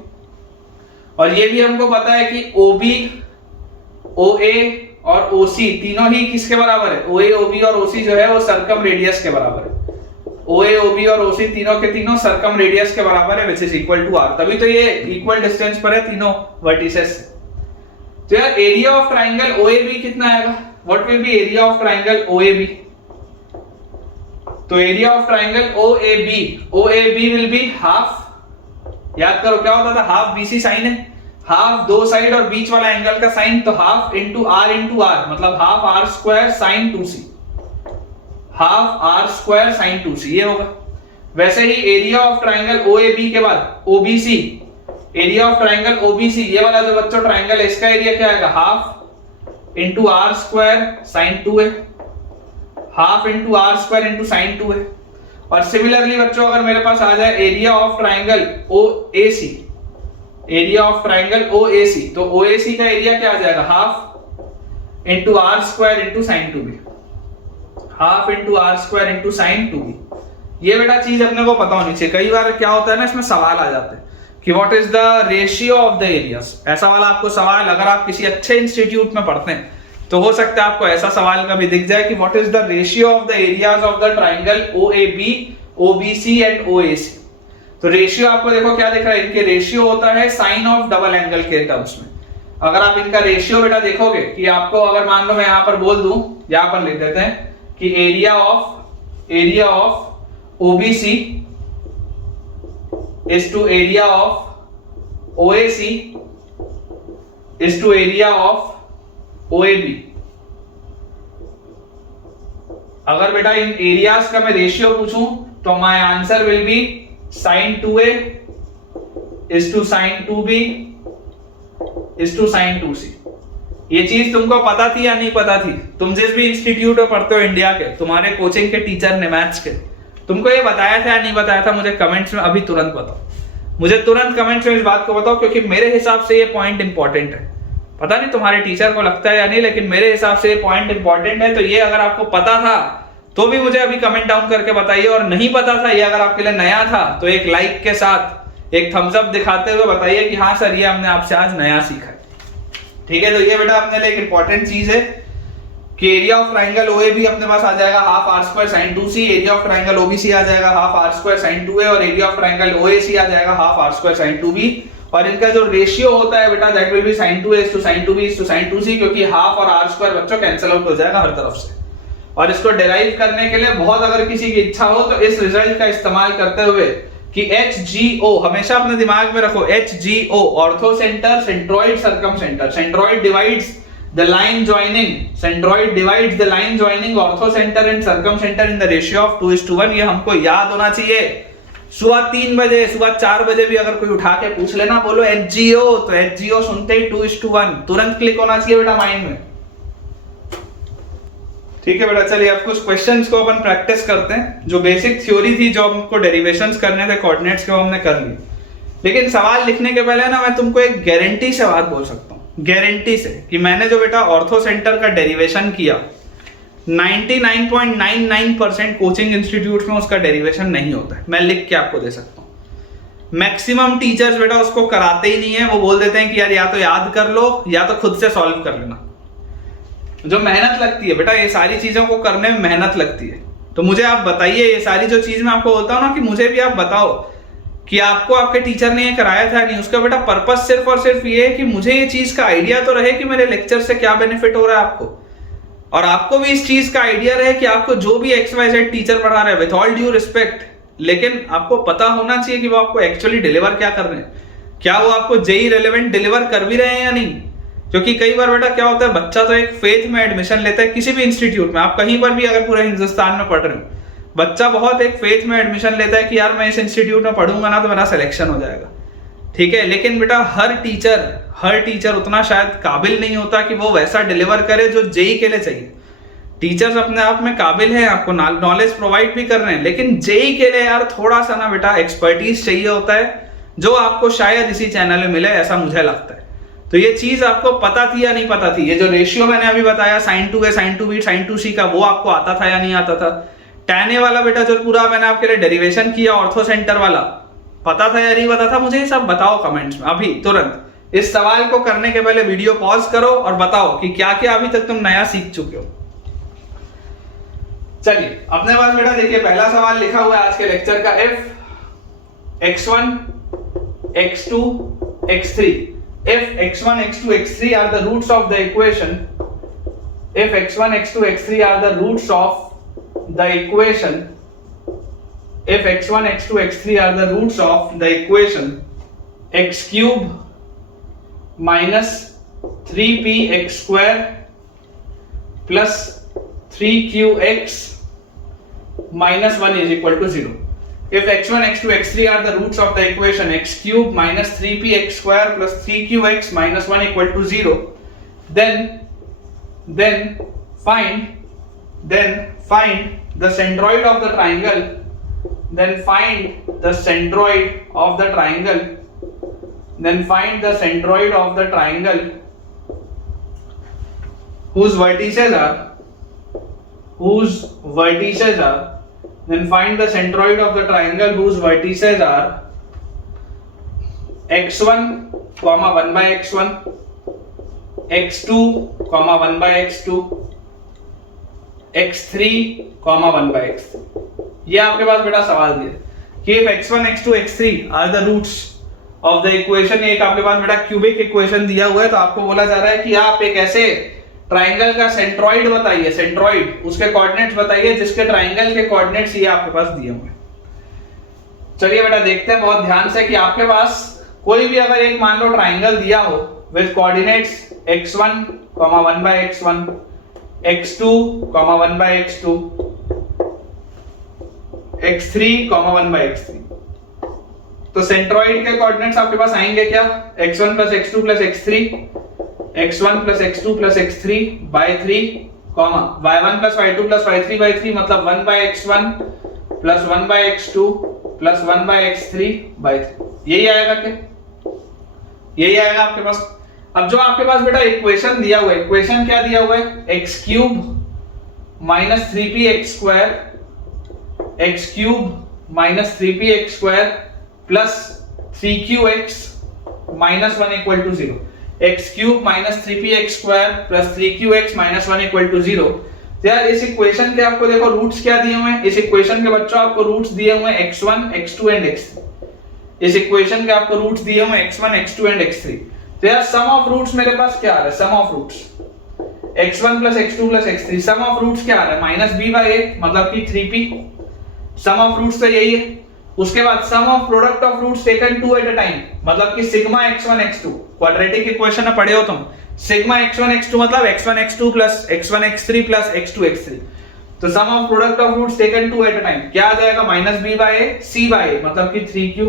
और ये भी हमको पता है कि OB, OA और OC तीनों ही किसके बराबर है? OA, OB और OC जो है वो सर्कम रेडियस के बराबर है। OA, OB और OC तीनों के तीनों सर्कम रेडियस के बराबर है, which is equal to R। तभी तो ये इक्वल डिस्टेंस पर है तीनों वर्टिसेस से। तो यार एरिया ऑफ ट्राइंगल OAB कितना आएगा? What will be area of triangle OAB? तो area of triangle OAB will be half. याद करो क्या होता था? हाफ BC साइन है, हाफ दो साइड और बीच वाला एंगल का साइन, तो हाफ इंटू R मतलब half R square sine 2C, half R square sine 2C ये होगा। वैसे ही एरिया ऑफ ट्राइंगल OAB के बाद OBC, area of triangle OBC ये वाला जो बच्चों ट्राइंगल है इसका एरिया क्या आएगा? Half into R square sine 2A, half into R square into sine 2A। और सिमिलरली बच्चों अगर मेरे पास आ जाए area of triangle OAC, area of triangle OAC, तो OAC का एरिया क्या आ जाएगा? Half into R square into sine 2B, half into R square into sine 2B। ये बेटा चीज अपने को पता होनी चाहिए। कई बार क्या होता है ना, इसमें सवाल आ जाते हैं कि what is the ratio of the areas. ऐसा वाला आपको सवाल अगर आप किसी अच्छे इंस्टीट्यूट में पढ़ते हैं तो हो सकता है आपको ऐसा सवाल कभी दिख जाए कि what is the ratio of the areas of the triangle OAB, OBC and OAC। तो रेशियो आपको देखो क्या दिख रहा है, इनके रेशियो होता है साइन ऑफ डबल एंगल के टर्म्स में। अगर आप इनका रेशियो बेटा देखोगे कि आपको अगर मान लो मैं यहां पर बोल दूं, यहां पर लिख देते हैं कि area of OBC is to area of OAC is to area of OAB। अगर बेटा इन एरियाज का मैं रेशियो पूछूं तो my answer will be sin 2A is to sin 2B is to sin 2C। ये चीज तुमको पता थी या नहीं पता थी? तुम जिस भी इंस्टीट्यूट में पढ़ते हो इंडिया के, तुम्हारे कोचिंग के टीचर ने मैथ्स के तुमको ये बताया था या नहीं बताया था? मुझे कमेंट्स में अभी तुरंत बताओ। मुझे तुरंत कमेंट्स में इस बात को बताओ, क्योंकि मेरे हिसाब से ये पॉइंट इंपॉर्टेंट है। पता नहीं तुम्हारे टीचर को लगता है या नहीं, लेकिन मेरे हिसाब से ये पॉइंट इंपॉर्टेंट है। तो ये अगर आपको पता था तो भी मुझे अभी कमेंट डाउन करके बताइए, और नहीं पता था, ये अगर आपके लिए नया था तो एक लाइक के साथ एक थम्स अप दिखाते हुए बताइए कि हाँ सर ये हमने आपसे आज नया सीखा है। ठीक है, तो ये बेटा अपने लिए एक इंपॉर्टेंट चीज है कि एरिया ऑफ ट्राइंगल OAB अपने पास आ जाएगा half R square sine 2C, area of triangle OBC आ जाएगा half R square sine 2A, और एरिया ऑफ ट्राइंगल OAC आ जाएगा half R square sine 2B। और इनका जो रेशियो होता है बेटा that will B sin 2A is to sin 2B is to sin 2C, क्योंकि हाफ और R स्क्वायर बच्चों कैंसिल आउट हो जाएगा हर तरफ से। और इसको डिराइव करने के लिए बहुत अगर किसी की इच्छा हो तो इस रिजल्ट का इस्तेमाल करते हुए कि HGO हमेशा अपने दिमाग में रखो, HGO ortho centre centroid circum centre, centroid divides the line joining, centroid divides the line joining ortho center and circum center in the ratio of 2:1। ये हमको याद होना चाहिए। सुबह 3 बजे, सुबह 4 बजे भी अगर कोई उठा के पूछ लेना बोलो HGO, तो HGO सुनते ही 2:1 तुरंत क्लिक होना चाहिए बेटा माइंड में। ठीक है बेटा, चलिए अब कुछ क्वेश्चंस को अपन प्रैक्टिस करते हैं। जो बेसिक थ्योरी थी, जो हमको डेरिवेशंस करने थे कोऑर्डिनेट्स के, वो हमने कर ली। लेकिन सवाल लिखने के पहले ना मैं तुमको एक गारंटी से बात बोल सकता हूँ, गारंटी से, कि मैंने जो बेटा ऑर्थो सेंटर का डेरिवेशन किया 99.99% कोचिंग इंस्टीट्यूट में उसका डेरिवेशन नहीं होता है। मैं लिख के आपको दे सकता हूँ। मैक्सिमम टीचर्स बेटा उसको कराते ही नहीं है, वो बोल देते हैं कि यार या तो याद कर लो या तो खुद से सॉल्व कर लेना। जो मेहनत लगती है बेटा, ये सारी चीजों को करने में मेहनत लगती है। तो मुझे आप बताइए, ये सारी जो चीज मैं आपको बोलता हूँ ना, कि मुझे भी आप बताओ कि आपको आपके टीचर ने ये कराया था नहीं। उसका बेटा पर्पस सिर्फ और सिर्फ ये है कि मुझे ये चीज का आइडिया तो रहे कि मेरे लेक्चर से क्या बेनिफिट हो रहा है आपको, और आपको भी इस चीज का आइडिया रहे कि आपको जो भी XYZ टीचर पढ़ा रहे हैं, विथ ऑल ड्यू रिस्पेक्ट, लेकिन आपको पता होना चाहिए कि वो आपको एक्चुअली डिलीवर क्या कर रहे हैं, क्या वो आपको जेई रेलेवेंट डिलीवर कर भी रहे हैं या नहीं। क्योंकि कई बार बेटा क्या होता है, बच्चा तो एक फेथ में एडमिशन लेता है किसी भी इंस्टीट्यूट में, आप कहीं पर भी अगर पूरे हिंदुस्तान में पढ़ रहे हो, बच्चा बहुत एक फेथ में एडमिशन लेता है कि यार मैं इस इंस्टीट्यूट में पढ़ूंगा ना तो मेरा सिलेक्शन हो जाएगा। ठीक है, लेकिन बेटा हर टीचर उतना शायद काबिल नहीं होता कि वो वैसा डिलीवर करे जो जेई के लिए चाहिए। टीचर्स अपने आप में काबिल हैं, आपको नॉलेज प्रोवाइड भी कर रहे हैं, लेकिन जेई के लिए यार थोड़ा सा ना बेटा एक्सपर्टीज चाहिए होता है, जो आपको शायद इसी चैनल में मिले, ऐसा मुझे लगता है। तो ये चीज आपको पता थी या नहीं पता थी? ये जो रेशियो मैंने अभी बताया sin 2a sin 2b sin 2c का, वो आपको आता था या नहीं आता था? tan a वाला बेटा जो पूरा मैंने आपके लिए डेरिवेशन किया ऑर्थो सेंटर वाला, पता था या नहीं पता था? मुझे ये सब बताओ कमेंट्स में अभी तुरंत। इस सवाल को करने के पहले वीडियो पॉज करो और बताओ कि क्या क्या अभी तक तुम नया सीख चुके हो। चलिए अपने पास बेटा देखिए पहला सवाल लिखा हुआ है आज के लेक्चर का, f x1 x2 x3 if x1 x2 x3 are the roots of the equation, if x1 x2 x3 are the roots of the equation, if x1 x2 x3 are the roots of the equation x cube minus 3p x square plus 3qx minus 1 is equal to 0. If x1 x2 x3 are the roots of the equation x cube minus 3p x square plus 3qx minus 1 equal to 0, then find the centroid of the triangle, then find the centroid of the triangle, then find the centroid of the triangle whose vertices are, then find the centroid of the triangle whose vertices are x1 comma 1 by x1, x2 comma 1 by x2, x3 comma 1 by x3। ये आपके पास बेटा सवाल दिया कि if x1 x2 x3 are the roots of the equation, एक आपके पास बेटा cubic equation दिया हुआ है, तो आपको बोला जा रहा है कि आप एक ऐसे ट्राइंगल का सेंट्रॉइड बताइए, सेंट्रॉइड उसके कोऑर्डिनेट्स बताइए जिसके ट्राइंगल के कोऑर्डिनेट्स ये आपके पास दिए हुए हैं। चलिए बेटा देखते हैं बहुत ध्यान से कि आपके पास कोई भी अगर एक मान लो ट्राइंगल दिया हो with coordinates x1, 1 by x1, x2, 1 by x2, x3, 1 by x3, तो सेंट्रॉइड के कोऑर्डिनेट्स आपके पास आएंगे क्या? x1 plus x2 plus x3, x1 plus x2 plus x3 by 3, y1 plus y2 plus y3 by 3, मतलब 1 by x1 plus 1 by x2 plus 1 by x3 by 3। यही आएगा क्या? यही आएगा आपके पास। अब जो आपके पास बेटा इक्वेशन दिया हुआ है, इक्वेशन क्या दिया हुआ है? x cube minus 3p x square, x cube minus 3p x square plus 3qx minus 1 equal to 0, x cube minus 3p x square plus 3qx minus 1 equal to 0। तो यार इस इक्वेशन के आपको देखो रूट्स क्या दिए हुए हैं? इस इक्वेशन के बच्चों आपको रूट्स दिए हुए हैं x1 x2 एंड x3। इस इक्वेशन के आपको रूट्स दिए हुए हैं x1 x2 एंड x3। तो यार सम ऑफ रूट्स मेरे पास क्या आ रहा है? Sum of roots x1 plus x2 plus x3, sum of roots क्या आ रहा है? माइनस b by a, मतलब कि 3p। सम ऑफ रूट्स तो यही है। उसके बाद sum of product of roots taken 2 at a time, मतलब कि sigma x1 x2, quadratic equation में पढ़े हो तुम, सिग्मा x1 x2 मतलब x1 x2 plus x1 x3 plus x2 x3। तो sum of product of roots taken 2 at a time क्या आ जाएगा? Minus b by a c by a, मतलब कि 3q,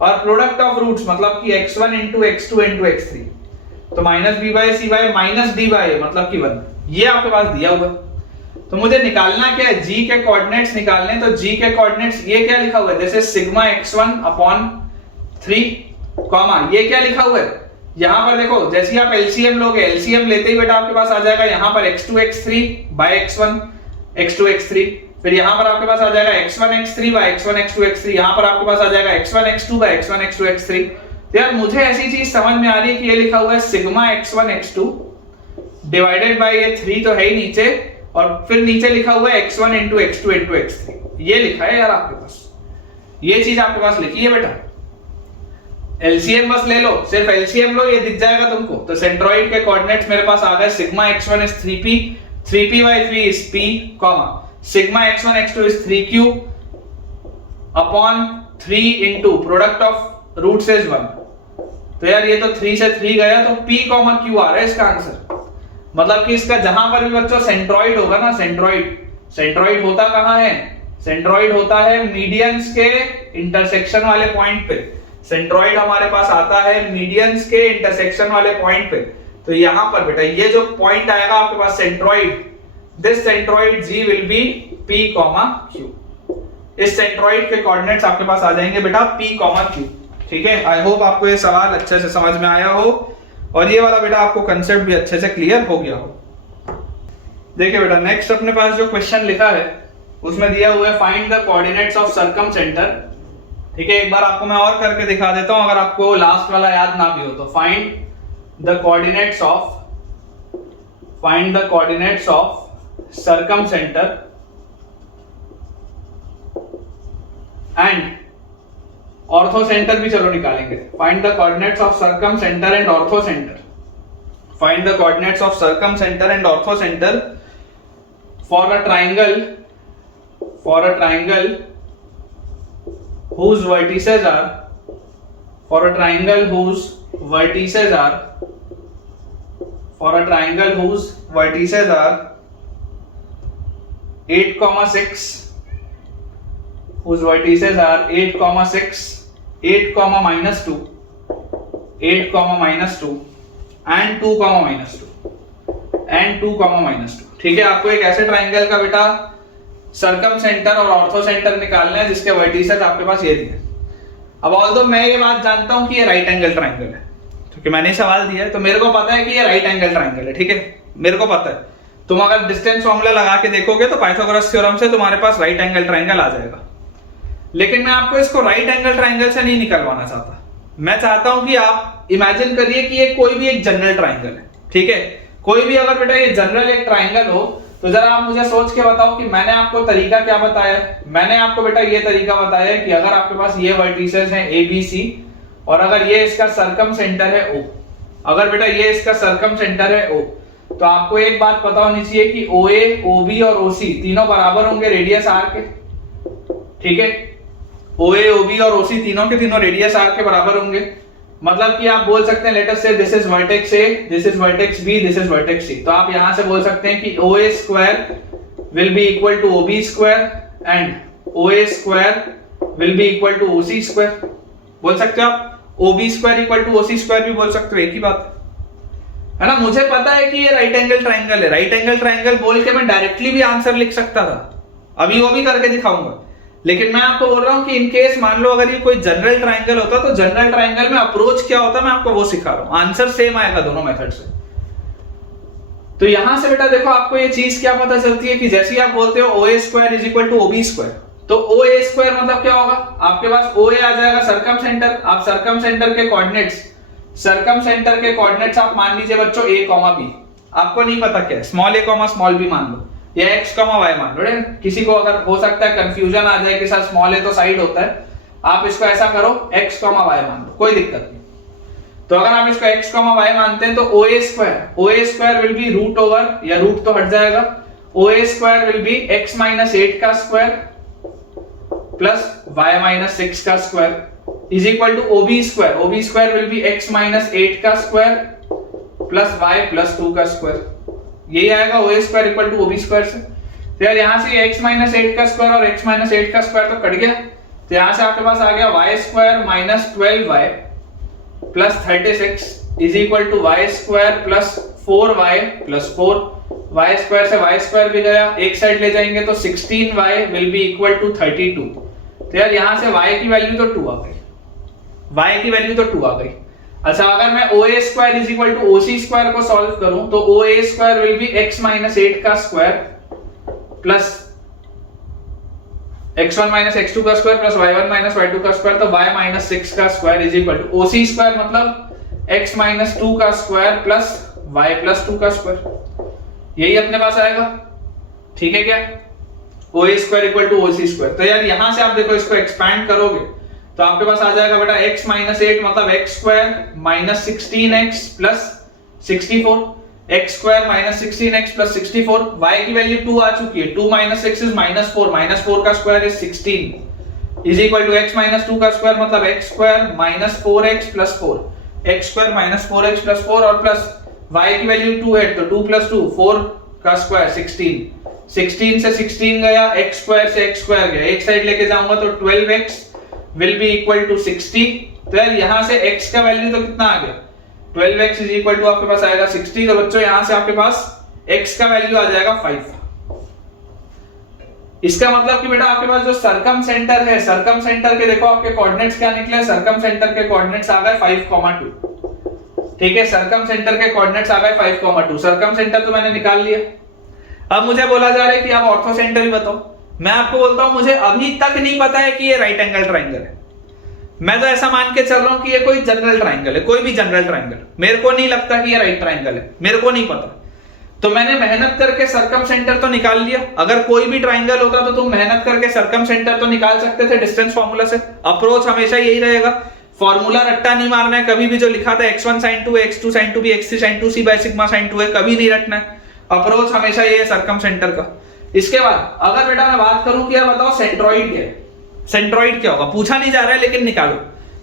और प्रोडक्ट ऑफ रूट्स मतलब कि x1 into x2 into x3, तो minus b by c by minus d by a मतलब कि 1। ये आपके पास दिया हुआ है। तो मुझे निकालना क्या है? g के कोऑर्डिनेट्स निकालने। तो g के कोऑर्डिनेट्स ये क्या लिखा हुआ है? जैसे सिग्मा x1 अपॉन 3, कॉमा ये क्या लिखा हुआ है? यहां पर देखो जैसे ही आप एलसीएम लोगे, एलसीएम लेते ही बेटा आपके पास आ जाएगा यहां पर x2 x3 by x1 x2 x3, फिर यहां पर आपके पास आ जाएगा x1 x3 by x1 x2 x3, यहां पर आपके पास आ जाएगा x1 x2 by x1 x2 x3। तो यार मुझे ऐसी चीज समझ में आ रही है कि ये लिखा हुआ है sigma x1 x2 divided by ये 3 तो है ही नीचे, और फिर नीचे लिखा हुआ है x1 into x2 into x3, ये लिखा है यार आपके पास। ये चीज आपके पास लिखी है बेटा। एलसीएम बस ले लो, सिर्फ एलसीएम लो, ये दिख जाएगा तुमको। तो सेंट्रॉइड के कोऑर्डिनेट्स मेरे पास आ गए, sigma x1 is 3p, 3p by 3 is p, sigma x1 x2 is 3q upon 3 into product of roots is 1। तो यार ये तो 3 से 3 गया, तो p, q आ रहा है इसका आंसर। मतलब कि इसका जहां पर भी बच्चों सेंट्रॉइड होगा ना, सेंट्रॉइड होता कहां है? सेंट्रॉइड होता है मीडियंस के इंटरसेक्शन वाले पॉइंट पे। सेंट्रॉइड हमारे पास आता है मीडियंस के इंटरसेक्शन वाले पॉइंट पे। तो यहां पर बेटा ये जो पॉइंट आएगा आपके पास centroid, this centroid G will be P, Q। इस सेंट्रोइड के कोऑर्डिनेट्स आपके पास आ जाएंगे बेटा P, Q। ठीक है, आई होप आपको ये सवाल अच्छे से समझ में आया हो और ये वाला बेटा आपको कंसेप्ट भी अच्छे से क्लियर हो गया हो। देखिए बेटा नेक्स्ट अपने पास जो क्वेश्चन लिखा है उसमें दिया हुआ है फाइंड द कोऑर्डिनेट्स ऑफ सर्कमसेंटर। ठीक है, एक बार आपको मैं और करके दिखा देता हूं अगर आपको लास्ट वाला याद ना भी हो तो। Find the coordinates of circumcenter and orthocenter भी चलो निकालेंगे। find the coordinates of circumcenter and orthocenter। find the coordinates of circumcenter and orthocenter for a triangle whose vertices are 8,6, whose vertices are 8,6, 8,-2, 8,-2 and 2,-2 and 2,-2। ठीक है, आपको एक ऐसे triangle का बेटा सर्कमसेंटर और ऑर्थोसेंटर निकालना है जिसके वर्टिसेस आपके पास ये दिए। अब ऑल्दो मैं ये बात जानता हूं कि ये राइट एंगल ट्राइंगल है क्योंकि मैंने सवाल दिया है तो मेरे को पता है कि ये राइट एंगल ट्राइंगल है। ठीक है, मेरे को पता है। तुम अगर डिस्टेंस फॉर्मूला लगा के देखोगे तो पाइथागोरस थ्योरम से तुम्हारे पास राइट एंगल ट्राइंगल आ जाएगा। लेकिन मैं आपको इसको राइट एंगल ट्राइंगल से नहीं निकलवाना चाहता। मैं चाहता हूं कि आप इमेजिन करिए कि ये कोई भी एक जनरल ट्राइंगल है। ठीक है, कोई भी अगर बेटा ये जनरल एक ट्राइंगल हो तो जरा आप मुझे सोच के बताओ कि मैंने आपको तरीका क्या बताया है। मैंने आपको बेटा ये तरीका बताया है कि अगर आपके पास ये वर्टिसेस हैं ABC और अगर ये इसका सर्कमसेंटर है O, अगर बेटा ये इसका सर्कमसेंटर है O, तो आपको एक बात पता होनी चाहिए कि OA, OB और OC तीनों बराबर होंगे रेडियस R के। ठीक है, OA, OB और OC तीनों के तीनों रेडियस R के बराबर होंगे। मतलब कि आप बोल सकते हैं late us say this is vertex A, this is vertex B, this is vertex C। तो आप यहां से बोल सकते हैं कि OA square will be equal to OB square and OA square will be equal to OC square. बोल सकते हो आप OB square equal to OC square भी बोल सकते हो, एक ही बात है ना। मुझे पता है कि ये राइट एंगल ट्राइंगल है। राइट एंगल ट्राइंगल बोल के मैं डायरेक्टली भी आंसर लिख सकता था, अभी वो भी करके दिखाऊंगा। लेकिन मैं आपको बोल रहा हूं कि इन केस मान लो अगर ये कोई जनरल ट्राइंगल होता तो जनरल ट्राइंगल में अप्रोच क्या होता मैं आपको वो सिखा रहा हूं। आंसर सेम आएगा दोनों मेथड से। तो यहां से बेटा देखो आपको ये चीज क्या पता चलती है कि जैसे ही आप बोलते हो OA square is equal to OB square, तो OA स्क्वायर मतलब क्या होगा, आपके पास OA आ जाएगा सर्कमसेंटर। आप सर्कमसेंटर के कोऑर्डिनेट्स आप मान लीजिए बच्चों A, B। आपको नहीं पता क्या है, स्मॉल a, स्मॉल b मान लो या x, y मान लो। किसी को अगर हो सकता है कंफ्यूजन आ जाए कि सर स्मॉल a तो साइड होता है, आप इसको ऐसा करो x, y मान लो, कोई दिक्कत नहीं। तो अगर आप इसको x, y मानते हैं तो OA square will be root over, या रूट तो हट जाएगा, OA square will be x - 8 का स्क्वायर प्लस y - 6 का square is equal to OB square will be x - 8 का स्क्वायर प्लस y + 2 का स्क्वायर। यही आएगा OA square equal to OB square से। तो यार यहां से x - 8 का स्क्वायर और x - 8 का स्क्वायर तो कट गया। तो यहां से आपके पास आ गया y square - 12y plus 36 is equal to y square plus 4y plus 4। y square से y स्क्वायर भी गया, एक साइड ले जाएंगे तो 16y will be equal to 32। तो यार यहां से y की वैल्यू तो 2 आ गई, y की वैल्यू तो 2 आ गई। अच्छा, अगर मैं OA square is equal to OC square को सॉल्व करूं तो OA square will be x - 8 का स्क्वायर प्लस x1 - x2 का स्क्वायर प्लस y1 - y2 का स्क्वायर, तो y - 6 का square is equal to OC square मतलब x - 2 का स्क्वायर प्लस y + 2 का स्क्वायर। यही अपने पास आएगा। ठीक है क्या, OA square equal to OC square. तो यार यहां से आप देखो इसको एक्सपैंड करोगे तो आपके पास आ जाएगा बेटा x - 8 मतलब x square - 16x plus 64, x square - 16x plus 64। y की वैल्यू 2 आ चुकी है, 2 - 6 इज -4, -4 का square is 16 is equal to x - 2 का स्क्वायर मतलब x square - 4x plus 4, x square - 4x plus 4 और प्लस y की वैल्यू 2 है तो 2 + 2 4 का स्क्वायर 16, 16 से 16 गया, x स्क्वायर से x स्क्वायर गया, एक साइड लेके जाऊंगा तो 12x will be equal to 60। तो यार यहां से x का वैल्यू तो कितना आ गया, 12x इज इक्वल टू आपके पास आएगा 60। तो बच्चों यहां से आपके पास x का वैल्यू आ जाएगा 5। इसका मतलब कि बेटा आपके पास जो सरकम सेंटर है, सरकम सेंटर के देखो आपके कोऑर्डिनेट्स क्या निकले, सरकम सेंटर के कोऑर्डिनेट्स आ गए 5,2। ठीक है, सरकम सेंटर के कोऑर्डिनेट्स आ गए 5,2। सरकम सेंटर तो मैंने निकाल लिया। अब मुझे बोला जा रहा है कि आप ऑर्थो सेंटर ही बताओ। मैं आपको बोलता हूं मुझे अभी तक नहीं पता है कि ये राइट एंगल ट्राइंगल है। मैं तो ऐसा मान के चल रहा हूं कि ये कोई जनरल ट्राइंगल है, कोई भी जनरल ट्राइंगल। मेरे को नहीं लगता कि ये राइट ट्राइंगल है, मेरे को नहीं पता। तो मैंने मेहनत करके सरकम सेंटर तो निकाल लिया। अगर कोई भी ट्राइंगल होता तो तुम मेहनत करके सरकम सेंटर तो निकाल सकते थे डिस्टेंस फार्मूला से। अप्रोच हमेशा यही रहेगा, फॉर्मूला रट्टा नहीं मारना है कभी भी। जो लिखा था x1 sin 2 x2 sin 2 x3 sin 2 c by sigma sin 2 है, कभी नहीं रटना है। अप्रोच हमेशा ये है सरकम सेंटर का। इसके बाद अगर बेटा मैं बात करूं कि यार बताओ सेंट्रॉइड क्या है, सेंट्रॉइड क्या होगा, पूछा नहीं जा रहा है लेकिन निकालो,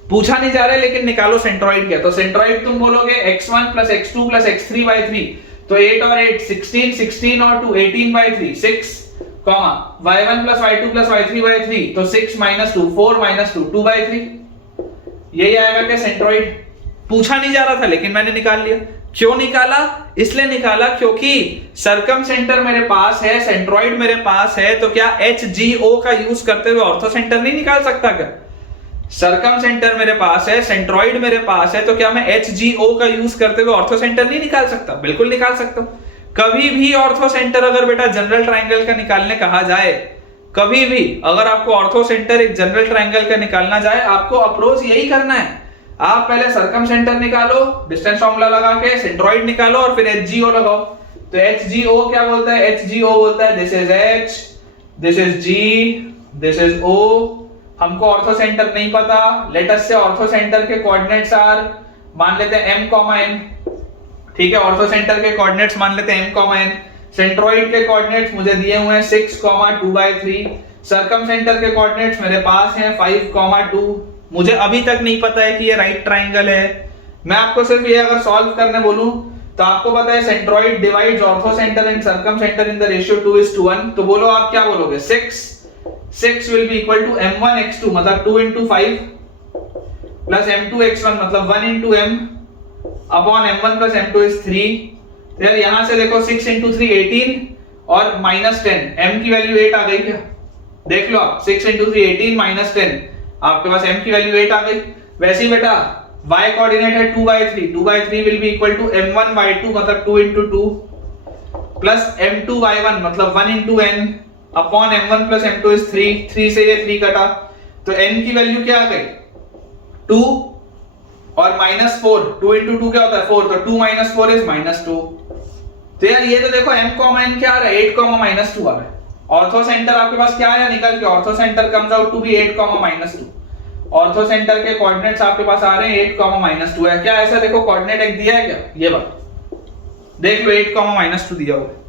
पूछा नहीं जा रहा है लेकिन निकालो सेंट्रॉइड क्या। तो सेंट्रॉइड तुम बोलोगे x1 plus x2 plus x3 by 3, तो 8 और 8 16, 16 और 2 18 by 3 6, y1 plus y2 plus y3 by 3, तो 6 minus 2 4 minus 2 2 by 3। यही आएगा क्या सेंट्रॉइड। पूछा नहीं जा रहा था लेकिन मैंने निकाल लिया। क्यों निकाला, इसलिए निकाला क्योंकि सरकम सेंटर मेरे पास है, सेंट्रॉइड मेरे पास है, तो क्या HGO का यूज करते हुए ऑर्थो सेंटर नहीं निकाल सकता क्या। सरकम सेंटर मेरे पास है, सेंट्रॉइड मेरे पास है, तो क्या मैं HGO का यूज करते हुए ऑर्थो सेंटर नहीं निकाल सकता। बिल्कुल निकाल सकता हूं। कभी भी ऑर्थो सेंटर अगर बेटा जनरल ट्राइंगल का निकालने कहा जाए, कभी भी अगर आपको ऑर्थो सेंटर एक जनरल ट्राइंगल का निकालना जाए, आपको अप्रोच यही करना है। आप पहले सरकम सेंटर निकालो डिस्टेंस फार्मूला लगा के, सेंट्रॉइड निकालो और फिर HGO लगाओ। तो HGO क्या बोलता है, HGO बोलता है this is H, this is G, this is O। हमको ऑर्थो सेंटर नहीं पता, लेट अस से ऑर्थो सेंटर के कोऑर्डिनेट्स आर, मान लेते हैं m, n। ठीक है, ऑर्थो सेंटर के कोऑर्डिनेट्स मान लेते हैं m, n। सेंट्रॉइड के कोऑर्डिनेट्स मुझे दिए हुए हैं 6, 2/3। सरकम सेंटर के कोऑर्डिनेट्स मेरे पास हैं 5, 2। मुझे अभी तक नहीं पता है कि ये राइट ट्राइंगल है। मैं आपको सिर्फ ये अगर सॉल्व करने बोलूं तो आपको पता है centroid divides orthocentre and circumcentre in the ratio 2:1। तो बोलो आप क्या बोलोगे, 6 will be equal to m1 x2 मतलब 2 into 5 plus m2 x1 मतलब 1 into m upon m1 plus m2 is 3। तो यार यहां से देखो 6 into 3 18 और -10, m की वैल्यू 8 आ गई क्या, देख लो आप। 6 into 3 18 -10, आपके पास m की वैल्यू 8 आ गई। वैसे ही बेटा y कोऑर्डिनेट है 2/3, 2/3 will be equal to m1 y2 मतलब 2 into 2 plus m2 y1 मतलब 1 into n upon m1 plus m2 is 3, 3 से ये 3 कटा, तो n की वैल्यू क्या आ गई 2 और -4, 2 into 2 क्या होता है 4, तो 2 - 4 is -2। तो यार ये तो देखो m, n क्या आ रहा है 8, -2 आ रहा है। ऑर्थो सेंटर आपके पास क्या है निकल के, orthocentre comes out to be 8, -2। Orthocentre के कोऑर्डिनेट्स आपके पास आ रहे हैं 8, -2 है क्या। ऐसा देखो कोऑर्डिनेट एक दिया है क्या, ये बात देख लो 8, -2 दिया हुआ है।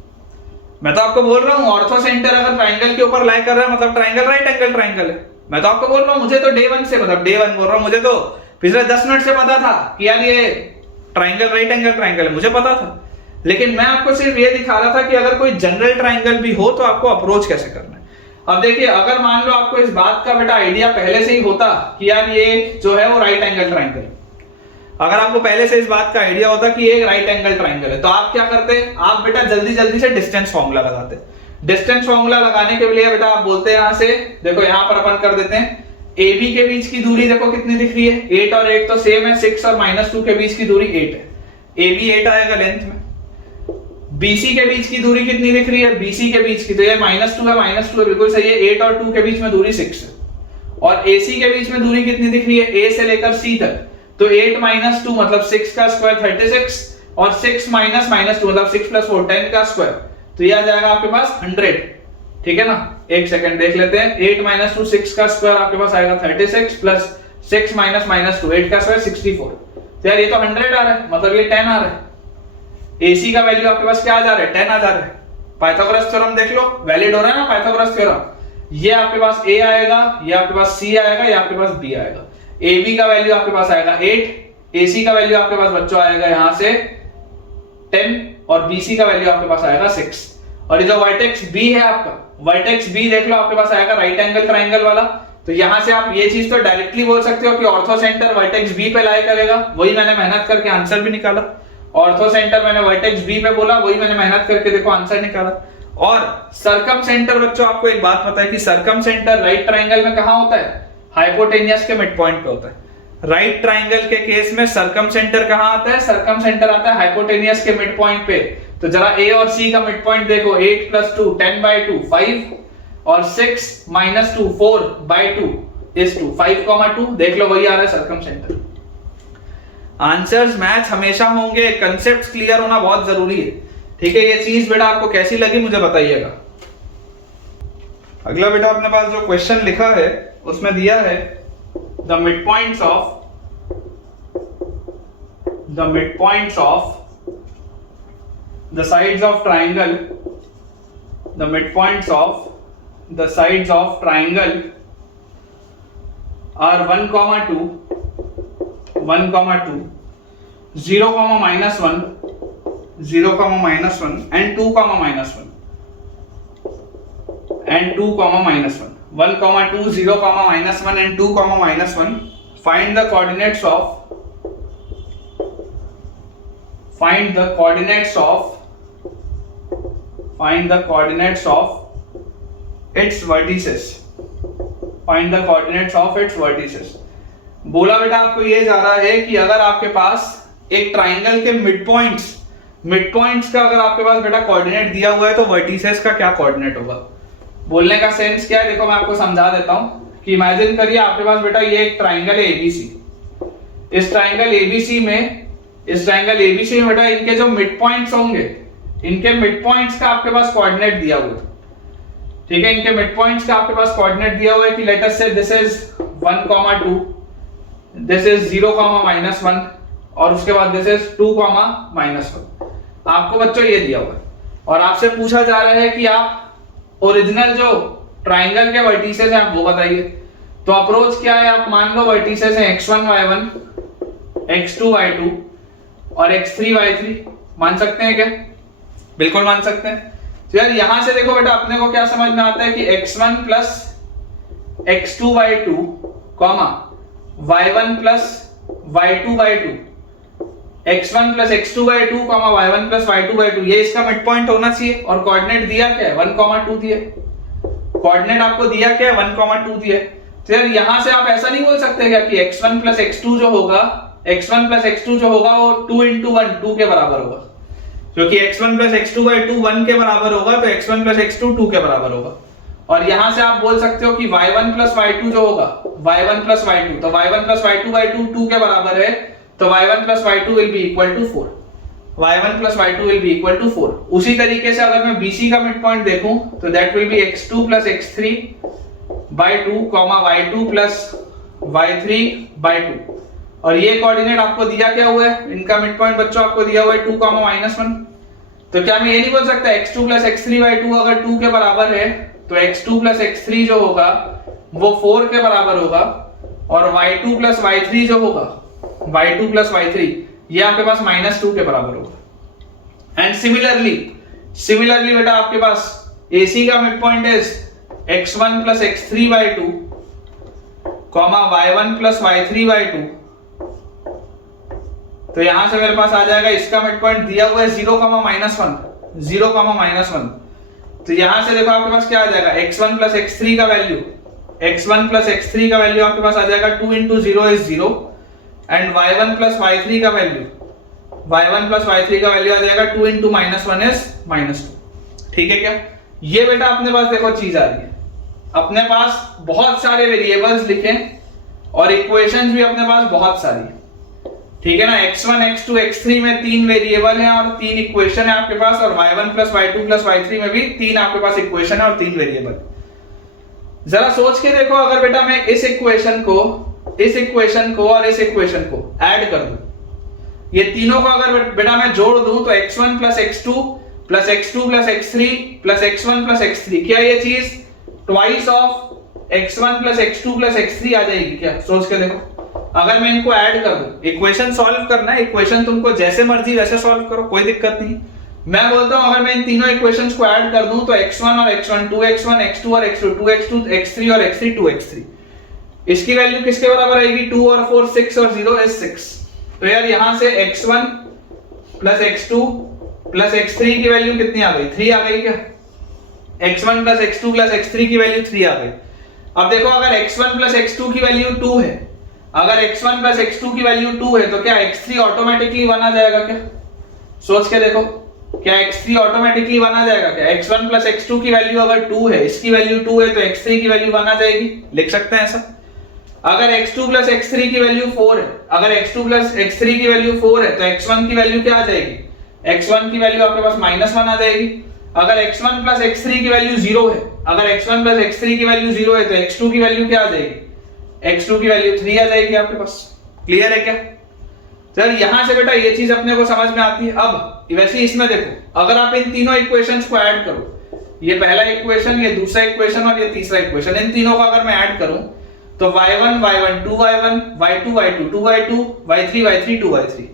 मैं तो आपको बोल रहा हूं ऑर्थो सेंटर अगर ट्राइंगल के ऊपर लाई कर रहा है मतलब ट्राइंगल राइट एंगल ट्राइंगल है। मैं तो आपको बोल रहा हूं, मुझे तो डे 1 से मतलब डे 1 बोल रहा हूं, मुझे तो पिछले 10 मिनट से पता था कि यार ये ट्राइंगल राइट एंगल ट्राइंगल है, मुझे पता था। लेकिन मैं आपको सिर्फ ये दिखा रहा था कि अगर कोई जनरल ट्राइंगल भी हो तो आपको अप्रोच कैसे करना है। अब देखिए अगर मान लो आपको इस बात का बेटा आइडिया पहले से ही होता कि यार ये जो है वो राइट एंगल ट्राइंगल है, अगर आपको पहले से इस बात का आइडिया होता कि ये एक राइट एंगल ट्राइंगल है, तो आप क्या करते, आप बेटा जल्दी जल्दी से डिस्टेंस फार्मूला लगाते। डिस्टेंस फार्मूला लगाने के लिए बेटा आप बोलते हैं यहां से, देखो यहां पर अपन कर देते हैं AB के बीच की दूरी देखो कितनी दिख रही है, 8 और 8 तो सेम है, 6 और -2 के बीच की दूरी 8 है, AB 8 आएगा लेंथ में। BC के बीच की दूरी कितनी दिख रही है, BC के बीच की, तो ये -2 है, -2 है, बिल्कुल सही है, 8 और 2 के बीच में दूरी 6 है। और AC के बीच में दूरी कितनी दिख रही है, A से लेकर C तक, तो 8 - 2 मतलब 6 का स्क्वायर 36 और 6 - -2 मतलब 6 + 4 10 का स्क्वायर, तो ये आ जाएगा आपके पास 100। ठीक है ना, एक सेकंड देख लेते हैं, 8 - 2 6 का स्क्वायर आपके पास आएगा 36 प्लस 6 - -2 8 का स्क्वायर 64। तो यार ये तो 100 आ रहा है, मतलब ये 10 आ रहा है। AC का वैल्यू आपके पास क्या आ जा रहा है, 10 आ जा रहा है। पाइथागोरस थ्योरम देख लो, वैलिड हो रहा है ना पाइथागोरस थ्योरम। ये आपके पास A आएगा, ये आपके पास C आएगा, ये आपके पास B आएगा। AB का वैल्यू आपके पास आएगा 8, AC का वैल्यू आपके पास बच्चों आएगा यहां से 10 और BC का वैल्यू आपके पास आएगा 6। और ये जो वर्टेक्स B है आपका, वर्टेक्स B देख लो आपके पास आएगा राइट एंगल ट्राइंगल वाला। तो यहां से आप ये चीज तो डायरेक्टली बोल सकते हो कि ऑर्थो सेंटर वर्टेक्स B पे लाई करेगा, वही मैंने मेहनत करके आंसर भी निकाला। ऑर्थो सेंटर मैंने वर्टेक्स B पे बोला, वही मैंने मेहनत करके देखो आंसर निकाला। और सरकम सेंटर बच्चों आपको एक बात पता है कि सरकम सेंटर राइट ट्राइंगल में कहां होता है? हाइपोटेनियस के मिड पॉइंट पे होता है। राइट ट्राइंगल के केस में सरकम सेंटर कहां आता है? सरकम सेंटर आता है हाइपोटेनियस के मिड पॉइंट पे। तो जरा ए और सी का मिड पॉइंट देखो, 8 + 2 10/2 5 और 6 - 2 4/2 is 2 5,2 देख लो वही आ रहा है सरकम सेंटर। आंसर्स मैच हमेशा होंगे, कंसेप्ट्स क्लियर होना बहुत जरूरी है। ठीक है, ये चीज बेटा आपको कैसी लगी मुझे बताइएगा। अगला बेटा अपने पास जो क्वेश्चन लिखा है उसमें दिया है the midpoints of the sides of triangle, the midpoints of the sides of triangle are 1, 2 1, 2 0, -1 0, -1 and 2, -1 and 2, -1 1, 2 0, -1 and 2, -1 find the coordinates of its vertices, find the coordinates of its vertices। बोला बेटा आपको ये जा रहा है कि अगर आपके पास एक ट्राइंगल के मिड पॉइंट्स का अगर आपके पास बेटा कोऑर्डिनेट दिया हुआ है तो वर्टिसेस का क्या कोऑर्डिनेट होगा। बोलने का सेंस क्या है, देखो मैं आपको समझा देता हूं कि इमेजिन करिए आपके पास बेटा ये एक ट्राइंगल है एबीसी। इस ट्राइंगल एबीसी में बेटा इनके जो मिड पॉइंट्स होंगे, इनके मिड पॉइंट्स का आपके पास कोऑर्डिनेट दिया हुआ है। ठीक है, इनके मिड पॉइंट्स का आपके पास कोऑर्डिनेट दिया हुआ है कि late us say this is 1, 2 this is 0, -1 और उसके बाद दिस इज 2, -1। आपको बच्चों ये दिया हुआ है और आपसे पूछा जा रहा है कि आप ओरिजिनल जो ट्राइंगल के वर्टिसेस हैं वो बताइए। तो अप्रोच क्या है, आप मान लो वर्टिसेस हैं x1 y1 x2 y2 और x3 y3। मान सकते हैं क्या? बिल्कुल मान सकते हैं। तो यार यहां से देखो बेटा अपने को क्या समझ में आता है कि x1 + x2 y2, y1 + y2 y2, x1 + x2 y2, y1 + y2 y2, ये इसका मिड पॉइंट होना चाहिए। और कोऑर्डिनेट दिया क्या है? 1, 2 दिए। कोऑर्डिनेट आपको दिया क्या है? 1, 2 दिए। तो यार यहां से आप ऐसा नहीं बोल सकते क्या कि x1 + x2 जो होगा वो 2 × 1 2 के बराबर होगा, क्योंकि x1 + x2 y2 1 के बराबर होगा तो x1 + x2 2 के बराबर होगा। और यहां से आप बोल सकते हो कि y1 + y2 जो होगा, y1 + y2, तो y1 + y2 2 के बराबर है तो y1 + y2 will be equal to 4, y1 + y2 will be equal to 4। उसी तरीके से अगर मैं BC का मिड पॉइंट देखूं तो that will be x2 + x3/2, y2 + y3/2। और ये कोऑर्डिनेट आपको दिया क्या हुआ है? इनका मिड पॉइंट बच्चों आपको दिया हुआ है 2, -1। तो क्या मैं ये नहीं बोल सकता x2 + x3/2 अगर 2 के बराबर है तो x2 + x3 जो होगा वो 4 के बराबर होगा और y2 + y3 जो होगा, y2 + y3 ये आपके पास -2 के बराबर होगा। एंड सिमिलरली बेटा आपके पास AC का mid point is x1 + x3/2, y1 + y3/2। तो यहां से मेरे पास आ जाएगा, इसका मिड पॉइंट दिया हुआ है 0, -1 0, -1। तो यहां से देखो आपके पास क्या आ जाएगा, x1 + x3 का वैल्यू आपके पास आ जाएगा 2 × 0 is 0 एंड y1 + y3 का वैल्यू आ जाएगा 2 × -1 is -2। ठीक है क्या? ये बेटा अपने पास देखो चीज आ रही है, अपने पास बहुत सारे वेरिएबल्स लिखे और इक्वेशंस भी अपने पास बहुत सारी। ठीक है ना, x1 x2 x3 में 3 वेरिएबल हैं और 3 इक्वेशन है आपके पास, और y1 + y2 + y3 में भी 3 आपके पास इक्वेशन है और 3 वेरिएबल। जरा सोच के देखो, अगर बेटा मैं इस इक्वेशन को और इस इक्वेशन को ऐड कर दूं, ये तीनों को अगर बेटा मैं जोड़ दूं तो x1 + x2 + x2 + x3 + x1 + x3, क्या ये चीज twice of x1 + x2 + x3 आ जाएगी क्या? सोच के देखो, अगर मैं इनको ऐड कर दूं, इक्वेशन सॉल्व करना है, इक्वेशन तुमको जैसे मर्जी वैसे सॉल्व करो, कोई दिक्कत नहीं। मैं बोलता हूं अगर मैं इन तीनों इक्वेशंस को ऐड कर दूं तो x1 और x1 2x1 x2 और x2 2x2 x3 और x3 2x3, इसकी वैल्यू किसके बराबर आएगी? 2 और 4 6 और 0 is 6। तो यार यहां से x1 + x2 + x3 की वैल्यू कितनी आ गई? 3 आ गई क्या? x1 plus x2 plus x3 की वैल्यू 3 आ गई। अब देखो अगर x1 प्लस x2 की वैल्यू 2 है, अगर x1 प्लस x2 की वैल्यू 2 है तो क्या x3 ऑटोमेटिकली 1 आ जाएगा क्या? सोच के देखो, क्या x3 ऑटोमेटिकली 1 आ जाएगा क्या? x1 प्लस x2 की वैल्यू अगर 2 है, इसकी वैल्यू 2 है तो x3 की वैल्यू 1 आ जाएगी, लिख सकते हैं ऐसा। अगर x2 प्लस x3 की वैल्यू 4 है, अगर x2 प्लस x3 की वैल्यू 4 है तो x1 की वैल्यू क्या आ जाएगी? x1 की वैल्यू आपके पास -1 आ जाएगी। अगर x1 प्लस x3 की वैल्यू 0 है, अगर x1 प्लस x3 की वैल्यू 0 है तो x2 की वैल्यू क्या आ जाएगी? x2 की वैल्यू 3 आ जाएगी आपके पास। क्लियर है क्या? चल यहां से बेटा ये चीज अपने को समझ में आती है। अब वैसे इसमें देखो, अगर आप इन तीनों इक्वेशंस को ऐड करो, ये पहला इक्वेशन, ये दूसरा इक्वेशन और ये तीसरा इक्वेशन, इन तीनों का अगर मैं ऐड करूं तो y1 y1 2y1 y2 y2 2y2 y3 y3 2y3,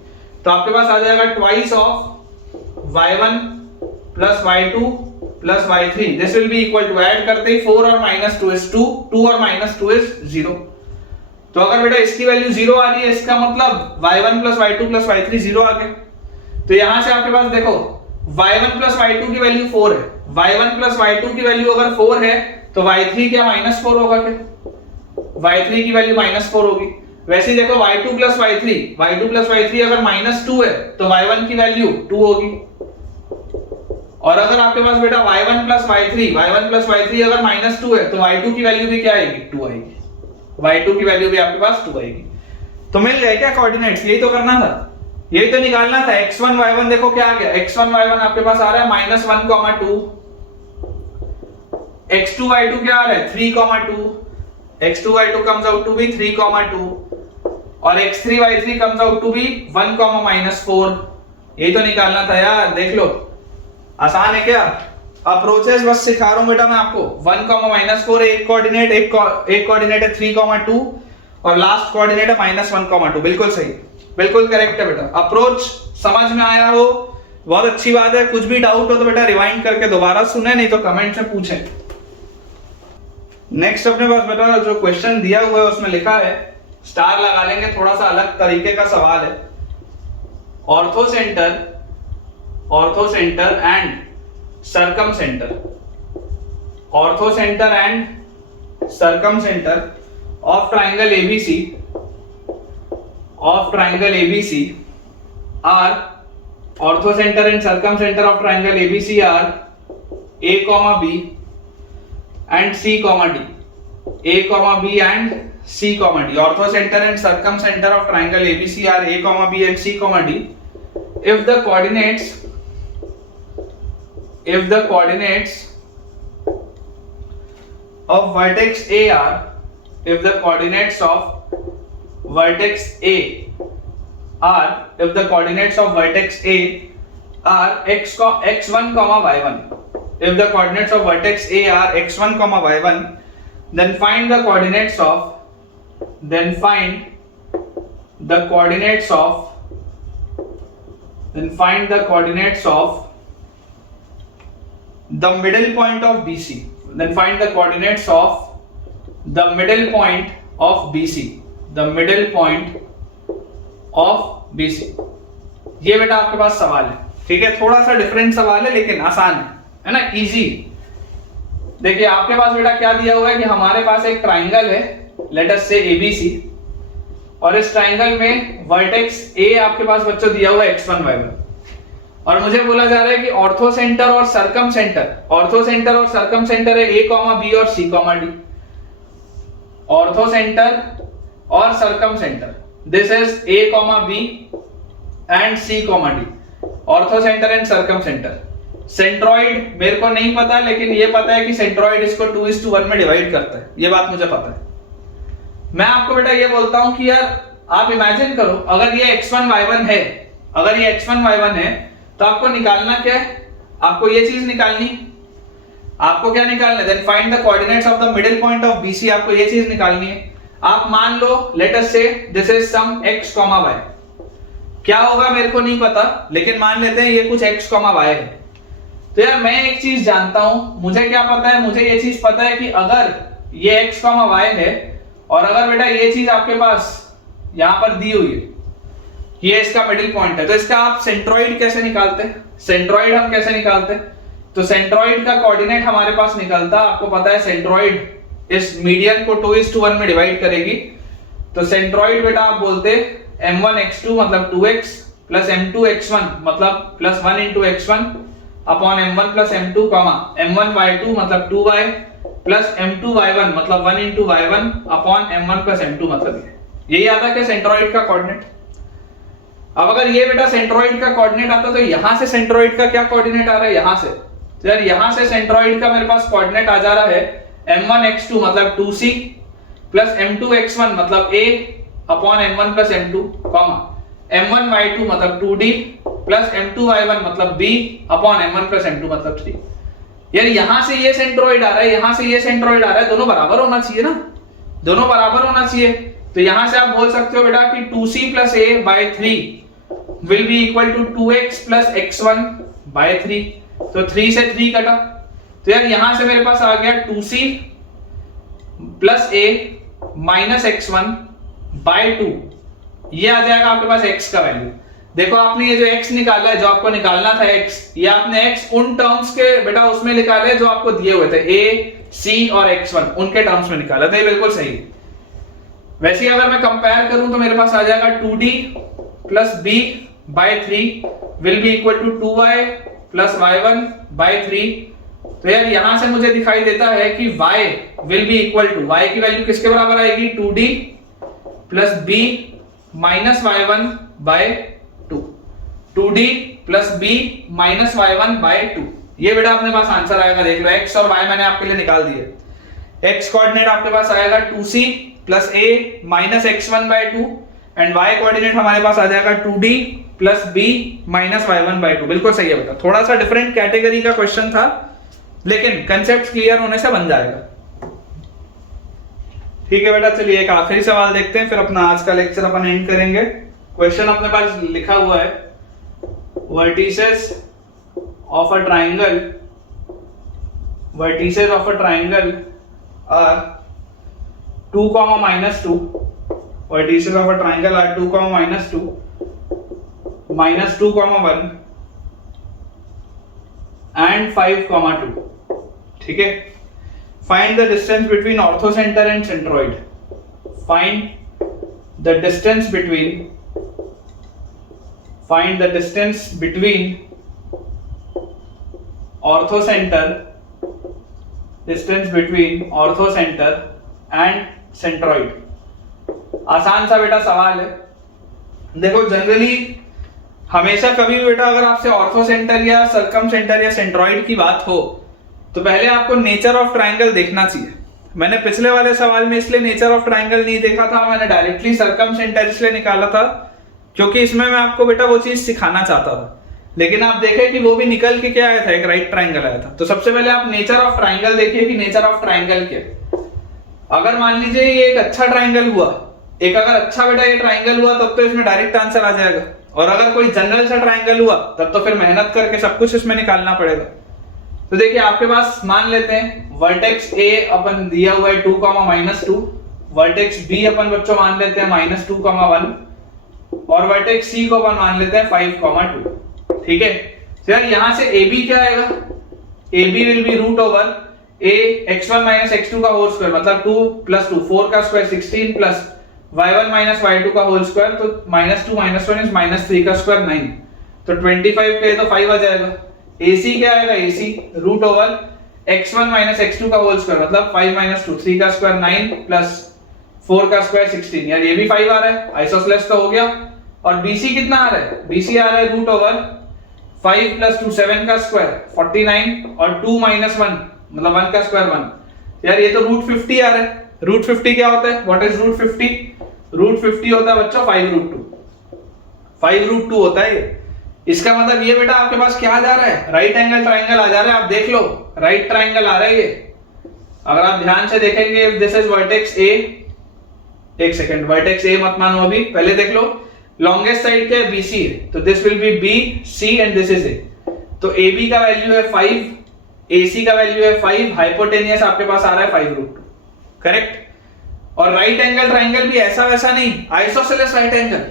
तो आपके पास आ जाएगा twice of y1 plus y2 plus y3। This will be equal to, add करते ही 4 और -2 इज 2, 2 और -2 इज 0। तो अगर बेटा इसकी वैल्यू 0 आ रही है, इसका मतलब y1 plus y2 plus y3 0 आ गया। तो यहां से आपके पास देखो y1 प्लस y2 की वैल्यू 4 है, y1 प्लस y2 की वैल्यू अगर 4 है तो y3 क्या -4 होगा क्या? y3 की वैल्यू -4 होगी। वैसे ही देखो y2 प्लस y3 अगर -2 है तो y1 की वैल्यू 2 होगी। और अगर आपके पास बेटा y1 प्लस y3 अगर -2 है तो y2 की वैल्यू भी क्या आएगी? 2 आएगी। y2 की वैल्यू भी आपके पास 2 आएगी। तो मिल गए क्या कोऑर्डिनेट्स? यही तो करना था, यही तो निकालना था। x1 y1 देखो क्या आ गया, x1 y1 आपके पास आ रहा है -1, 2, x2 y2 क्या आ रहा है 3, 2, x2 y2 comes out to be 3, 2 और x3 y3 comes out to be 1, -4। यही तो निकालना था यार। देख लो आसान है क्या? अप्रोचेस बस सिखा रहा हूं बेटा मैं आपको। 1, -4 एक कोऑर्डिनेट, एक कोऑर्डिनेट है 3, 2 और लास्ट कोऑर्डिनेट है -1, 2। बिल्कुल सही, बिल्कुल करेक्ट है बेटा। अप्रोच समझ में आया हो बहुत अच्छी बात है। कुछ भी डाउट हो तो बेटा रिवाइंड करके दोबारा सुने, नहीं तो कमेंट में पूछें। नेक्स्ट अपने पास बेटा जो क्वेश्चन दिया हुआ है उसमें लिखा है, स्टार लगा लेंगे, थोड़ा सा अलग तरीके का सवाल है। Orthocentre and circumcentre, orthocentre and circumcentre of triangle ABC are, orthocentre and circumcentre of triangle ABC are A, B and C, D, A, B and C, D. Orthocenter and circumcenter of triangle ABC are A, B and C, D. If the coordinates of vertex A are, if the coordinates of vertex A are x1, y1, if the coordinates of vertex A are x1, y1, then find the coordinates of the middle point of BC. Then find the coordinates of the middle point of BC. The middle point of BC. ये बेटा आपके पास सवाल है, ठीक है? थोड़ा सा different सवाल है लेकिन आसान है ना, इजी। देखिए आपके पास बेटा क्या दिया हुआ है कि हमारे पास एक ट्राइंगल है, लेट अस से ABC, और इस ट्राइंगल में वर्टेक्स A आपके पास बच्चों दिया हुआ है x1, y1, और मुझे बोला जा रहा है कि ऑर्थोसेंटर और सर्कमसेंटर है A, B और C, D। ऑर्थोसेंटर और circumcentre, this is A, B and C, D। Orthocentre and circumcentre. Centroid मेरे को नहीं पता, लेकिन ये पता है कि सेंट्रॉइड इसको 2:1 में डिवाइड करता है, ये बात मुझे पता है। मैं आपको बेटा ये बोलता हूं कि यार आप इमेजिन करो, अगर ये x1 y1 है, तो आपको निकालना क्या है? आपको ये चीज निकालनी, आपको क्या निकालना है? Then find the coordinates of the middle point of BC, आपको ये चीज निकालनी है। आप मान लो let us say this is some x, y, क्या होगा मेरे को नहीं पता, लेकिन मान लेते हैं ये कुछ x, y है। तो यार मैं एक चीज जानता हूं, मुझे क्या पता है? मुझे ये चीज पता है कि अगर ये x, y है और अगर बेटा ये चीज आपके पास यहां पर दी हुई है, ये इसका मिडिल पॉइंट है, तो इसका आप सेंट्रॉइड कैसे निकालते हैं? सेंट्रॉइड हम कैसे निकालते हैं? तो सेंट्रॉइड का कोऑर्डिनेट हमारे पास निकलता, आपको पता है सेंट्रॉइड इस मीडियन को 2:1 में डिवाइड करेगी। तो सेंट्रॉइड बेटा आप बोलते m1x2 मतलब 2x प्लस m2x1 मतलब plus 1 into x1 upon m1 plus m2 m1y2 मतलब 2y प्लस m2y1 मतलब 1 into y1 upon m1 plus m2 मतलब यही आता है सेंट्रॉइड का कोऑर्डिनेट। अब अगर ये बेटा सेंट्रॉइड का कोऑर्डिनेट आता तो यहां से सेंट्रॉइड का क्या कोऑर्डिनेट आ रहा है, यहां से, तो यार यहां से सेंट्रॉइड का मेरे पास कोऑर्डिनेट आ जा रहा है m1x2 मतलब 2c प्लस m2x1 मतलब a upon m1 plus m2 m1y2 मतलब 2d प्लस m2y1 मतलब b upon m1 plus m2 मतलब 3। यार यहां से ये सेंट्रॉइड आ रहा है, यहां से ये सेंट्रॉइड आ रहा है, दोनों बराबर होना चाहिए ना, दोनों बराबर होना चाहिए। तो यहां से आप बोल सकते हो बेटा कि 2c plus a by 3 will be equal to 2x plus x1 by 3। तो 3 से 3 कटा, तो यार यहां से मेरे पास आ गया 2c plus a minus x1 by 2, ये आ जाएगा आपके पास x का वैल्यू। देखो आपने ये जो x निकाला है, जो आपको निकालना था x, ये आपने x उन टर्म्स के बेटा उसमें निकाले हैं जो आपको दिए हुए थे a, c और x1, उनके टर्म्स में निकाला था, ये बिल्कुल सही। वैसे अगर मैं कंपेयर करूं तो मेरे पास आ जाएगा 2d plus b by 3 will be equal to 2y plus y1 by 3। तो यार यहां से मुझे दिखाई देता है कि y will be equal to, y की वैल्यू किसके बराबर आएगी, 2d plus b minus y1 by 2, 2d plus b minus y1 by 2। ये बेटा अपने पास आंसर आएगा, देख लो x और y मैंने आपके लिए निकाल दिए। x कोऑर्डिनेट आपके पास आएगा 2c plus a minus x1 by 2 and y coordinate हमारे पास आ जाएगा 2d plus b minus y1 by 2। बिल्कुल सही है बेटा, थोड़ा सा डिफरेंट कैटेगरी का क्वेश्चन था लेकिन कंसेप्ट क्लियर होने से बन जाएगा। ठीक है बेटा, चलिए एक आखिरी सवाल देखते हैं, फिर अपना आज का लेक्चर अपन एंड करेंगे। क्वेश्चन अपने पास लिखा हुआ है, vertices of a triangle are 2, -2, vertices of a triangle are 2, -2, -2, 1 and 5, 2। ठीक है, find the distance between orthocenter and centroid। find the distance between orthocenter and centroid। आसान सा बेटा सवाल है। देखो जनरली हमेशा कभी भी बेटा अगर आपसे ऑर्थोसेंटर या सर्कमसेंटर या सेंट्रॉइड की बात हो तो पहले आपको नेचर ऑफ ट्राइंगल देखना चाहिए। मैंने पिछले वाले सवाल में इसलिए नेचर ऑफ ट्राइंगल नहीं देखा था, मैंने डायरेक्टली सर्कमसेंटर इसलिए निकाला था क्योंकि इसमें मैं आपको बेटा वो चीज सिखाना चाहता था। लेकिन आप देखें कि वो भी निकल के क्या आया था, एक राइट ट्राइंगल आया था। तो सबसे पहले आप नेचर ऑफ ट्राइंगल देखिए कि नेचर ऑफ ट्राइंगल क्या। अगर मान लीजिए ये एक अच्छा ट्राइंगल हुआ, एक अगर अच्छा बेटा ये ट्राइंगल हुआ तब तो इसमें डायरेक्ट आंसर आ जाएगा, और अगर कोई जनरल सा ट्राइंगल हुआ तब तो फिर मेहनत करके सब कुछ इसमें निकालना पड़ेगा। तो देखिए आपके पास मान लेते हैं वर्टेक्स ए अपन दिया हुआ है 2, -2, वर्टेक्स बी अपन बच्चों मान लेते हैं -2, 1 और वर्टेक्स सी को अपन मान लेते हैं 5, 2। ठीक है, तो यार यहां से ए बी क्या आएगा, A B will be root over A x1 - x2 का होल स्क्वायर मतलब 2 + 2 4 का स्क्वायर 16 प्लस y1 - y2 का होल स्क्वायर, तो -2 - 1 इज -3 का स्क्वायर 9, तो 25 पे तो 5 आ जाएगा। AC क्या आएगा, AC root over x1 - x2 का होल स्क्वायर मतलब 5 - 2 3 का स्क्वायर 9 प्लस 4 का स्क्वायर 16, यार ये भी 5 आ रहा है, आइसोसेलेस तो हो गया। और BC कितना आ रहा है, BC आ रहा है रूट ओवर 5 + 2 7 का स्क्वायर 49 और 2 - 1 मतलब 1 का स्क्वायर 1, यार ये तो रूट 50 आ रहा है। रूट 50 क्या होता है, व्हाट इज रूट 50, रूट 50 होता है बच्चों 5√2 होता है ये। इसका मतलब ये बेटा आपके पास क्या आ जा रहा है, राइट एंगल ट्राइंगल आ जा रहा है। आप देख लो राइट ट्राइंगल आ रहा है ये। अगर आप ध्यान से देखेंगे इफ दिस इज वर्टेक्स ए, एक सेकंड वर्टेक्स ए मत मानो अभी, पहले देख लो लॉन्गेस्ट साइड क्या है BC है, तो this will B B, C and this is a. तो AB का वैल्यू है 5, AC का वैल्यू है 5, हाइपोटेनियस आपके पास आ रहा है 5√2, करेक्ट। और राइट एंगल ट्राइंगल भी ऐसा वैसा नहीं, isosceles right angle,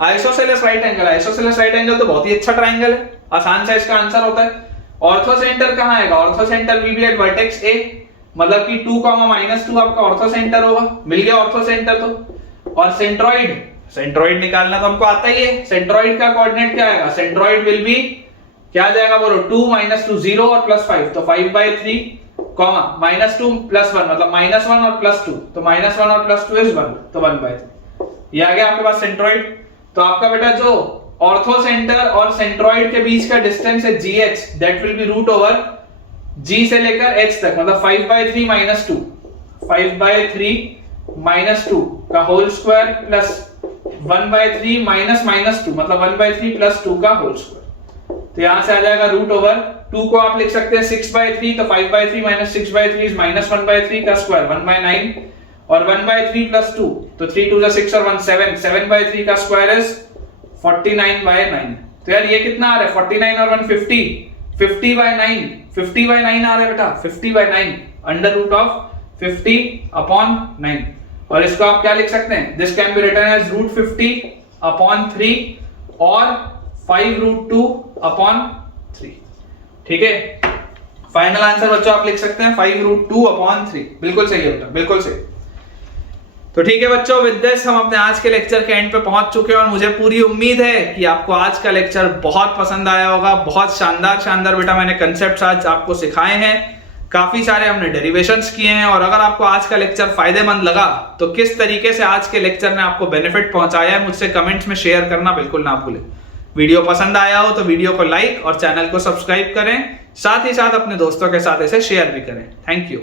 isosceles right angle. Isosceles right angle तो बहुत ही अच्छा ट्राइंगल है, आसान सा इसका आंसर होता है। ऑर्थो सेंटर कहाँ आएगा? Ortho centre will be at vertex A, मतलब कि 2, -2 आपका ऑर्थो सेंटर होगा। मिल गया ऑर्थो सेंटर तो। और सेंट्रॉइड निकालना तो हमको आता ही है। सेंट्रॉइड का कोऑर्डिनेट क्या आएगा? सेंट्रॉइड विल बी क्या आ जाएगा बोलो? 2 -2 0 और +5, तो 5/3 कॉमा -2 +1 मतलब -1 और +2, तो -1 और +2 इज 1, तो 1/3। ये आ गया आपके पास सेंट्रॉइड। तो आपका बेटा जो ऑर्थो सेंटर और सेंट्रॉइड के बीच का डिस्टेंस है GH, that will be root over G से लेकर H तक, मतलब 5/3 -2, 5/3 -2 का होल स्क्वायर प्लस 1/3 -2 मतलब 1/3 + 2 का होल स्क्वायर। तो यहां से आ जाएगा रूट ओवर 2 को आप लिख सकते हैं 6/3, तो 5/3 - 6/3 इज -1/3 का स्क्वायर 1/9, और 1/3 + 2, तो 3 2 6 और 1 7, 7/3 का स्क्वायर इज 49/9। तो यार ये कितना आ रहा है? 49 और 1 50, 50/9, 50/9 आ रहा है बेटा, 50/9 √50/9। और इसको आप क्या लिख सकते हैं? This can be written as √50/3 और 5√2/3। ठीक है, फाइनल आंसर बच्चों आप लिख सकते हैं 5√2/3। बिल्कुल सही है बेटा, बिल्कुल सही। तो ठीक है बच्चों, विद दिस हम अपने आज के लेक्चर के एंड पे पहुंच चुके हैं और मुझे पूरी उम्मीद है कि आपको आज का लेक्चर बहुत पसंद आया होगा। बहुत शानदार बेटा मैंने कंसेप्ट्स आज आपको सिखाए हैं, काफी सारे हमने डेरिवेशंस किए हैं। और अगर आपको आज का लेक्चर फायदेमंद लगा तो किस तरीके से आज के लेक्चर ने आपको बेनिफिट पहुंचाया है मुझसे कमेंट्स में शेयर करना बिल्कुल ना भूलें। वीडियो पसंद आया हो तो वीडियो को लाइक और चैनल को सब्सक्राइब करें, साथ ही साथ अपने दोस्तों के साथ इसे शेयर भी करें। Thank you.